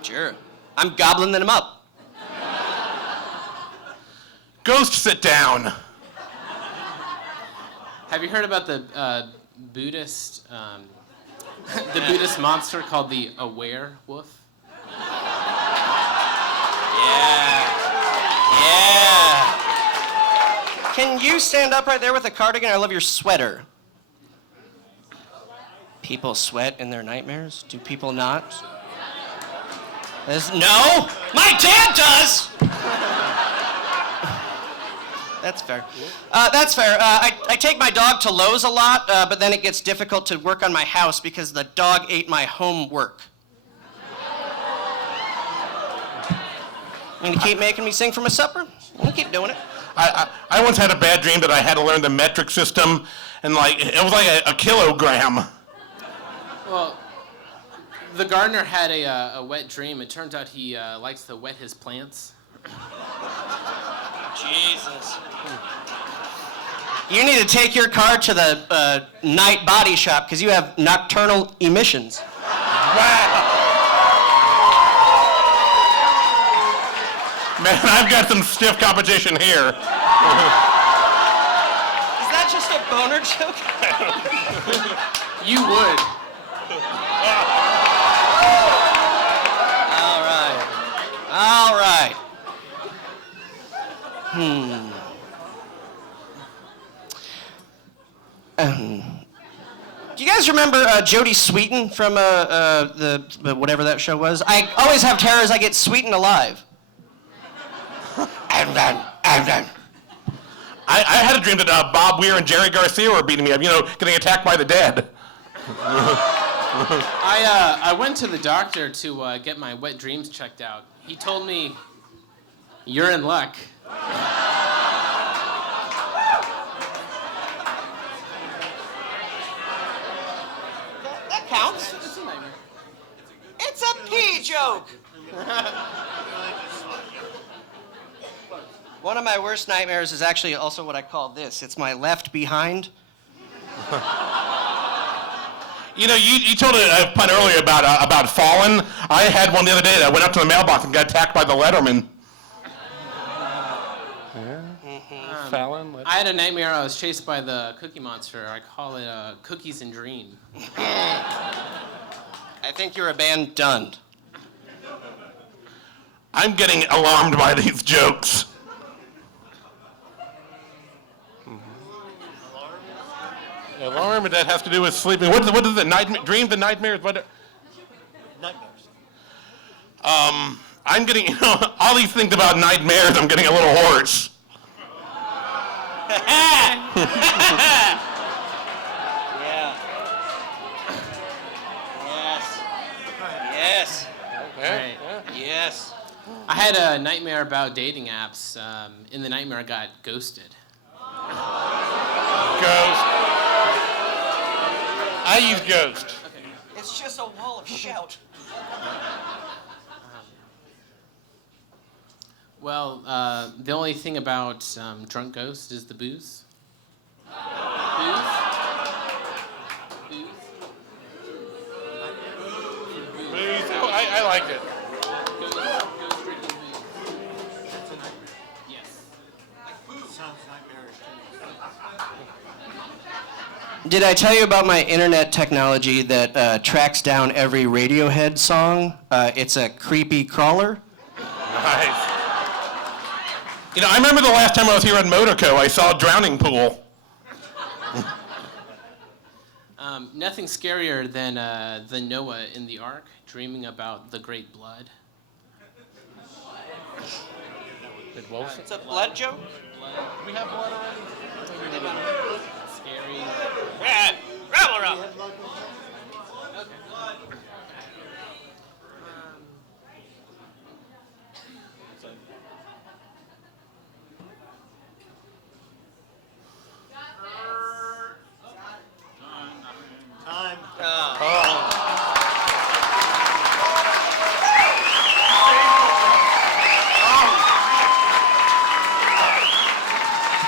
Sure. I'm gobbling them up. Ghost, sit down. Have you heard about the Buddhist the Buddhist monster called the Aware Wolf? Yeah. Can you stand up right there with a cardigan? I love your sweater. People sweat in their nightmares? Do people not? No! My dad does! That's fair. That's fair. I take my dog to Lowe's a lot, but then it gets difficult to work on my house because the dog ate my homework. You gonna keep making me sing for my supper? I'll keep doing it. I once had a bad dream that I had to learn the metric system, and it was like a kilogram. Well, the gardener had a wet dream. It turns out he likes to wet his plants. Jesus. You need to take your car to the night body shop because you have nocturnal emissions. Wow. Man, I've got some stiff competition here. Is that just a boner joke? You would. All right. Do you guys remember Jodie Sweetin from the whatever that show was? I always have terrors I get Sweetin alive. I'm done. I had a dream that Bob Weir and Jerry Garcia were beating me up, getting attacked by the dead. I went to the doctor to get my wet dreams checked out. He told me, you're in luck. That counts. It's a pee joke. One of my worst nightmares is actually also what I call this. It's my left behind. You told a pun earlier about falling. I had one the other day that I went up to the mailbox and got attacked by the letterman. Fallon? I had a nightmare. I was chased by the Cookie Monster. I call it Cookies and Dream. I think you're abandoned. I'm getting alarmed by these jokes. Alarm, and that has to do with sleeping. What is the nightmare? Dreams and nightmares? What? Nightmares. I'm getting, all these things about nightmares, I'm getting a little hoarse. Yeah. Yes. Right. Yes. I had a nightmare about dating apps. In the nightmare, I got ghosted. Ghost. I use Ghost. It's just a wall of shout. Well, the only thing about drunk ghost is the booze. Booze? Booze. Oh, I like it. Ghost drinking booze. That's a nightmare. Yes. Sounds nightmarish to me. Did I tell you about my internet technology that tracks down every Radiohead song? It's a creepy crawler. Nice. I remember the last time I was here at Motorco, I saw a drowning pool. Nothing scarier than the Noah in the Ark dreaming about the great blood. It's a blood joke? We have blood already? Scary. Rabble roll. Time.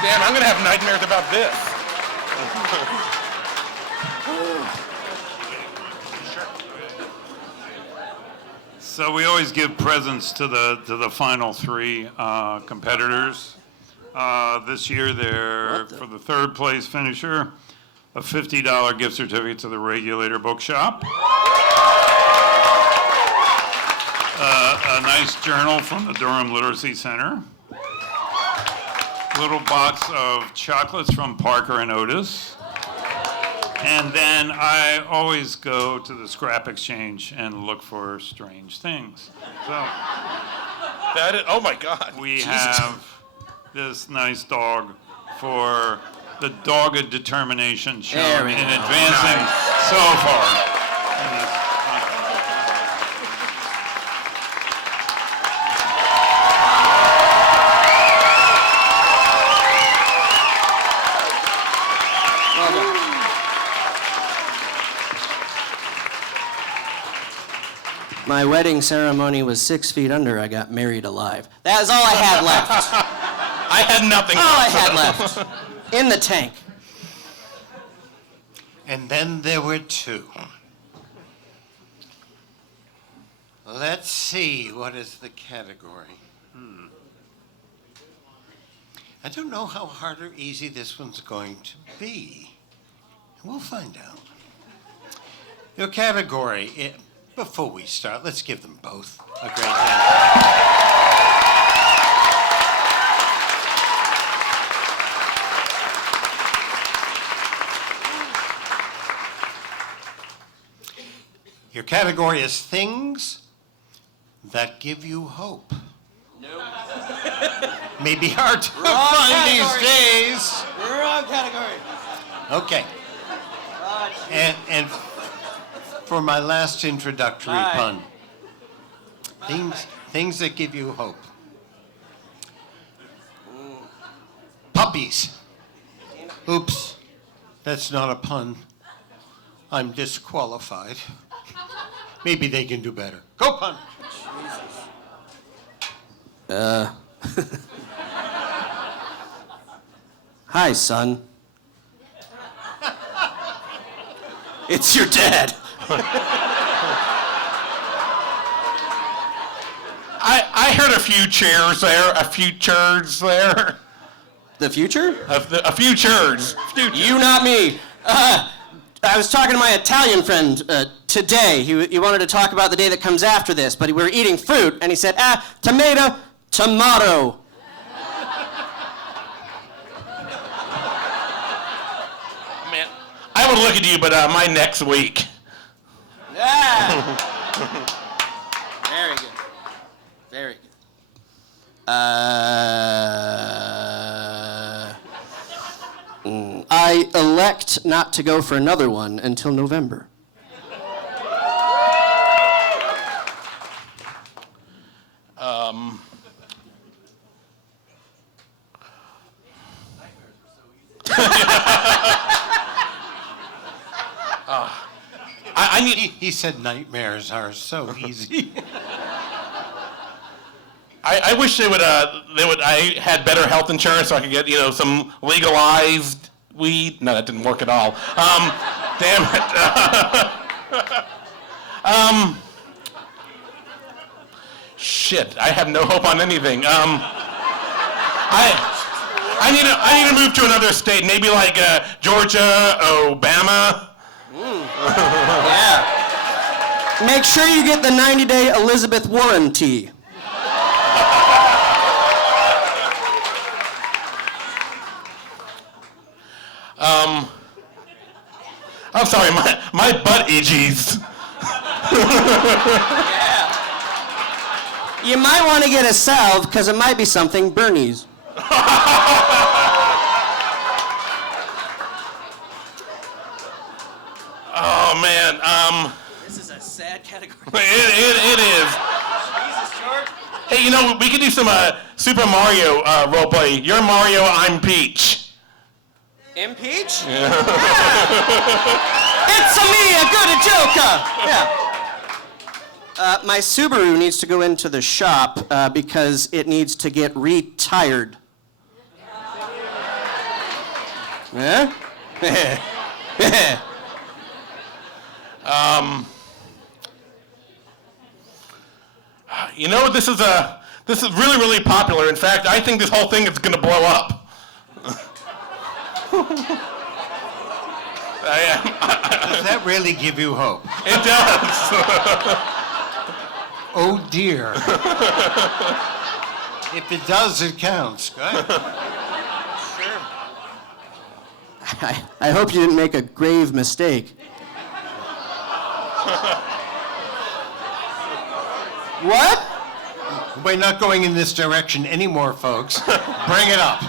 Damn, I'm going to have nightmares about this. So we always give presents to the final three competitors. This year, they're for the third place finisher, a $50 gift certificate to the Regulator Bookshop, a nice journal from the Durham Literacy Center, a little box of chocolates from Parker and Otis, and then I always go to the scrap exchange and look for strange things. So Oh my God. we have this nice dog for the dogged determination shown in advancing so far. in this Well done. My wedding ceremony was 6 feet under. I got married alive. That is all I had left. I had nothing All I else. had left. In the tank. And then there were two. Let's see, what is the category? I don't know how hard or easy this one's going to be. We'll find out. Your category, before we start, let's give them both a great hand. Your category is things that give you hope. Nope. May be hard to Wrong find category. these days. Wrong category. Okay. And for my last introductory pun, things that give you hope. Puppies. Oops, that's not a pun. I'm disqualified. Maybe they can do better. Go pun. Hi, son. It's your dad. I heard a few chairs there, a few chairs there. The future? A few chairs. You, not me. I was talking to my Italian friend today. He wanted to talk about the day that comes after this, but we were eating fruit, and he said, tomato, tomato. Man, I would look at you, but my next week. Yeah. Very good. Very good. I elect not to go for another one until November. He said nightmares are so easy. I wish they would. I had better health insurance so I could get some legalized weed. No, that didn't work at all. Damn it. Shit, I have no hope on anything. I need to move to another state, maybe like Georgia, Obama. Yeah. Make sure you get the 90-day Elizabeth Warren tea. I'm sorry, my butt itches. You might want to get a salve because it might be something Bernie's. Oh man, This is a sad category. it is. Jesus, George. Hey, we could do some Super Mario roleplay. You're Mario, I'm Peach. Impeach? Yeah. It's me, a good joker. Yeah. My Subaru needs to go into the shop because it needs to get retired. Yeah? This is really, really popular. In fact, I think this whole thing is going to blow up. Does that really give you hope? It does. Oh dear. If it does, it counts. Go ahead. I hope you didn't make a grave mistake. What? We're not going in this direction anymore, folks. Bring it up.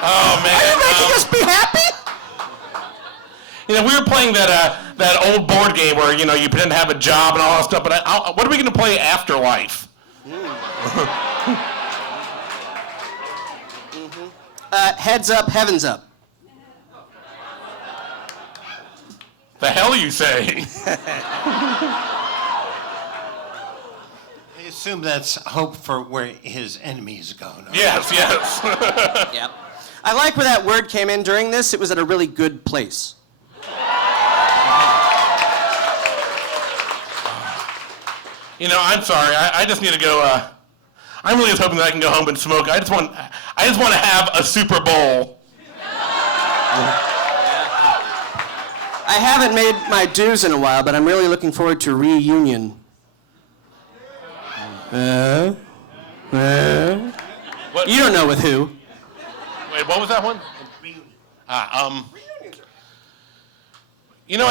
Oh man. Are you making us be happy? We were playing that old board game where you pretend to have a job and all that stuff. But what are we going to play Afterlife? Heads up, heavens up. The hell you say? I assume that's hope for where his enemies go. No? Yes. Yep. I like where that word came in during this. It was at a really good place. I'm sorry. I just need to go. I'm really just hoping that I can go home and smoke. I just want to have a Super Bowl. I haven't made my dues in a while, but I'm really looking forward to reunion. What? You don't know with who. Wait, what was that one? I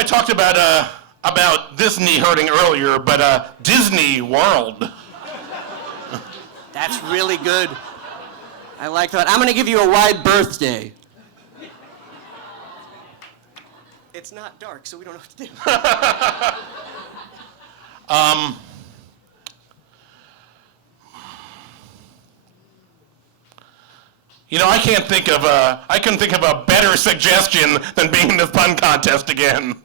talked about about this knee hurting earlier, but Disney World. That's really good. I like that. I'm going to give you a wide birthday. It's not dark, so we don't know what to do. You know, I couldn't think of a better suggestion than being in this pun contest again.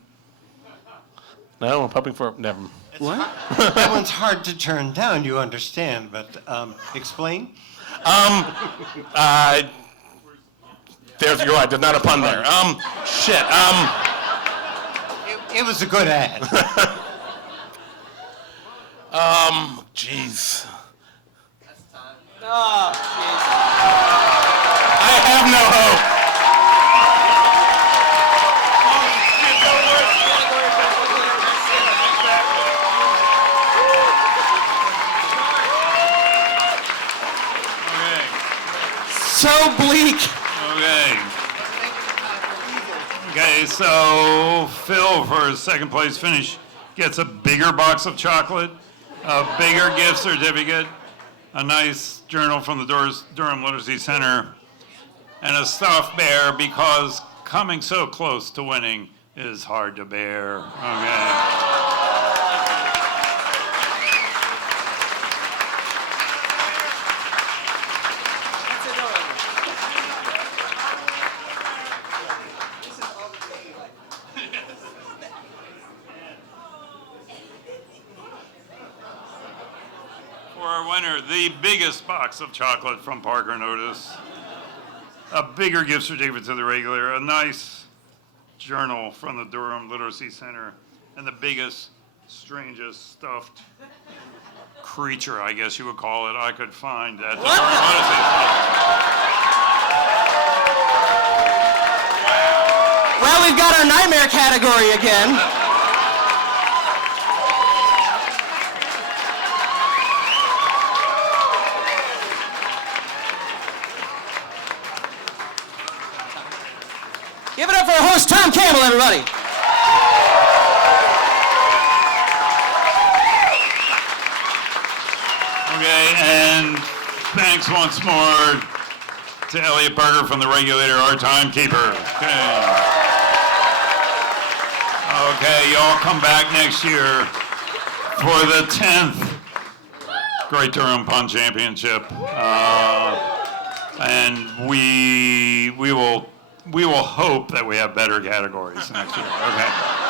No, I'm hoping for never. What? That one's hard to turn down, you understand, but explain? You're right, there's not a pun there. Shit. It was a good ad. Jeez. Oh, jeez. I have no hope. So bleak. Okay, so Phil, for his second place finish, gets a bigger box of chocolate, a bigger gift certificate, a nice journal from the Durham Literacy Center, and a stuffed bear, because coming so close to winning is hard to bear. Okay. For our winner, the biggest box of chocolate from Parker Notice, a bigger gift certificate to the regular, a nice journal from the Durham Literacy Center, and the biggest, strangest stuffed creature, I guess you would call it, I could find at the Durham Literacy Center. Well, we've got our nightmare category again. Give it up for our host, Tom Campbell, everybody. Okay, and thanks once more to Elliot Berger from the Regulator, our timekeeper. Okay, y'all come back next year for the 10th Great Durham Pun Championship. And we will hope that we have better categories next year. Okay.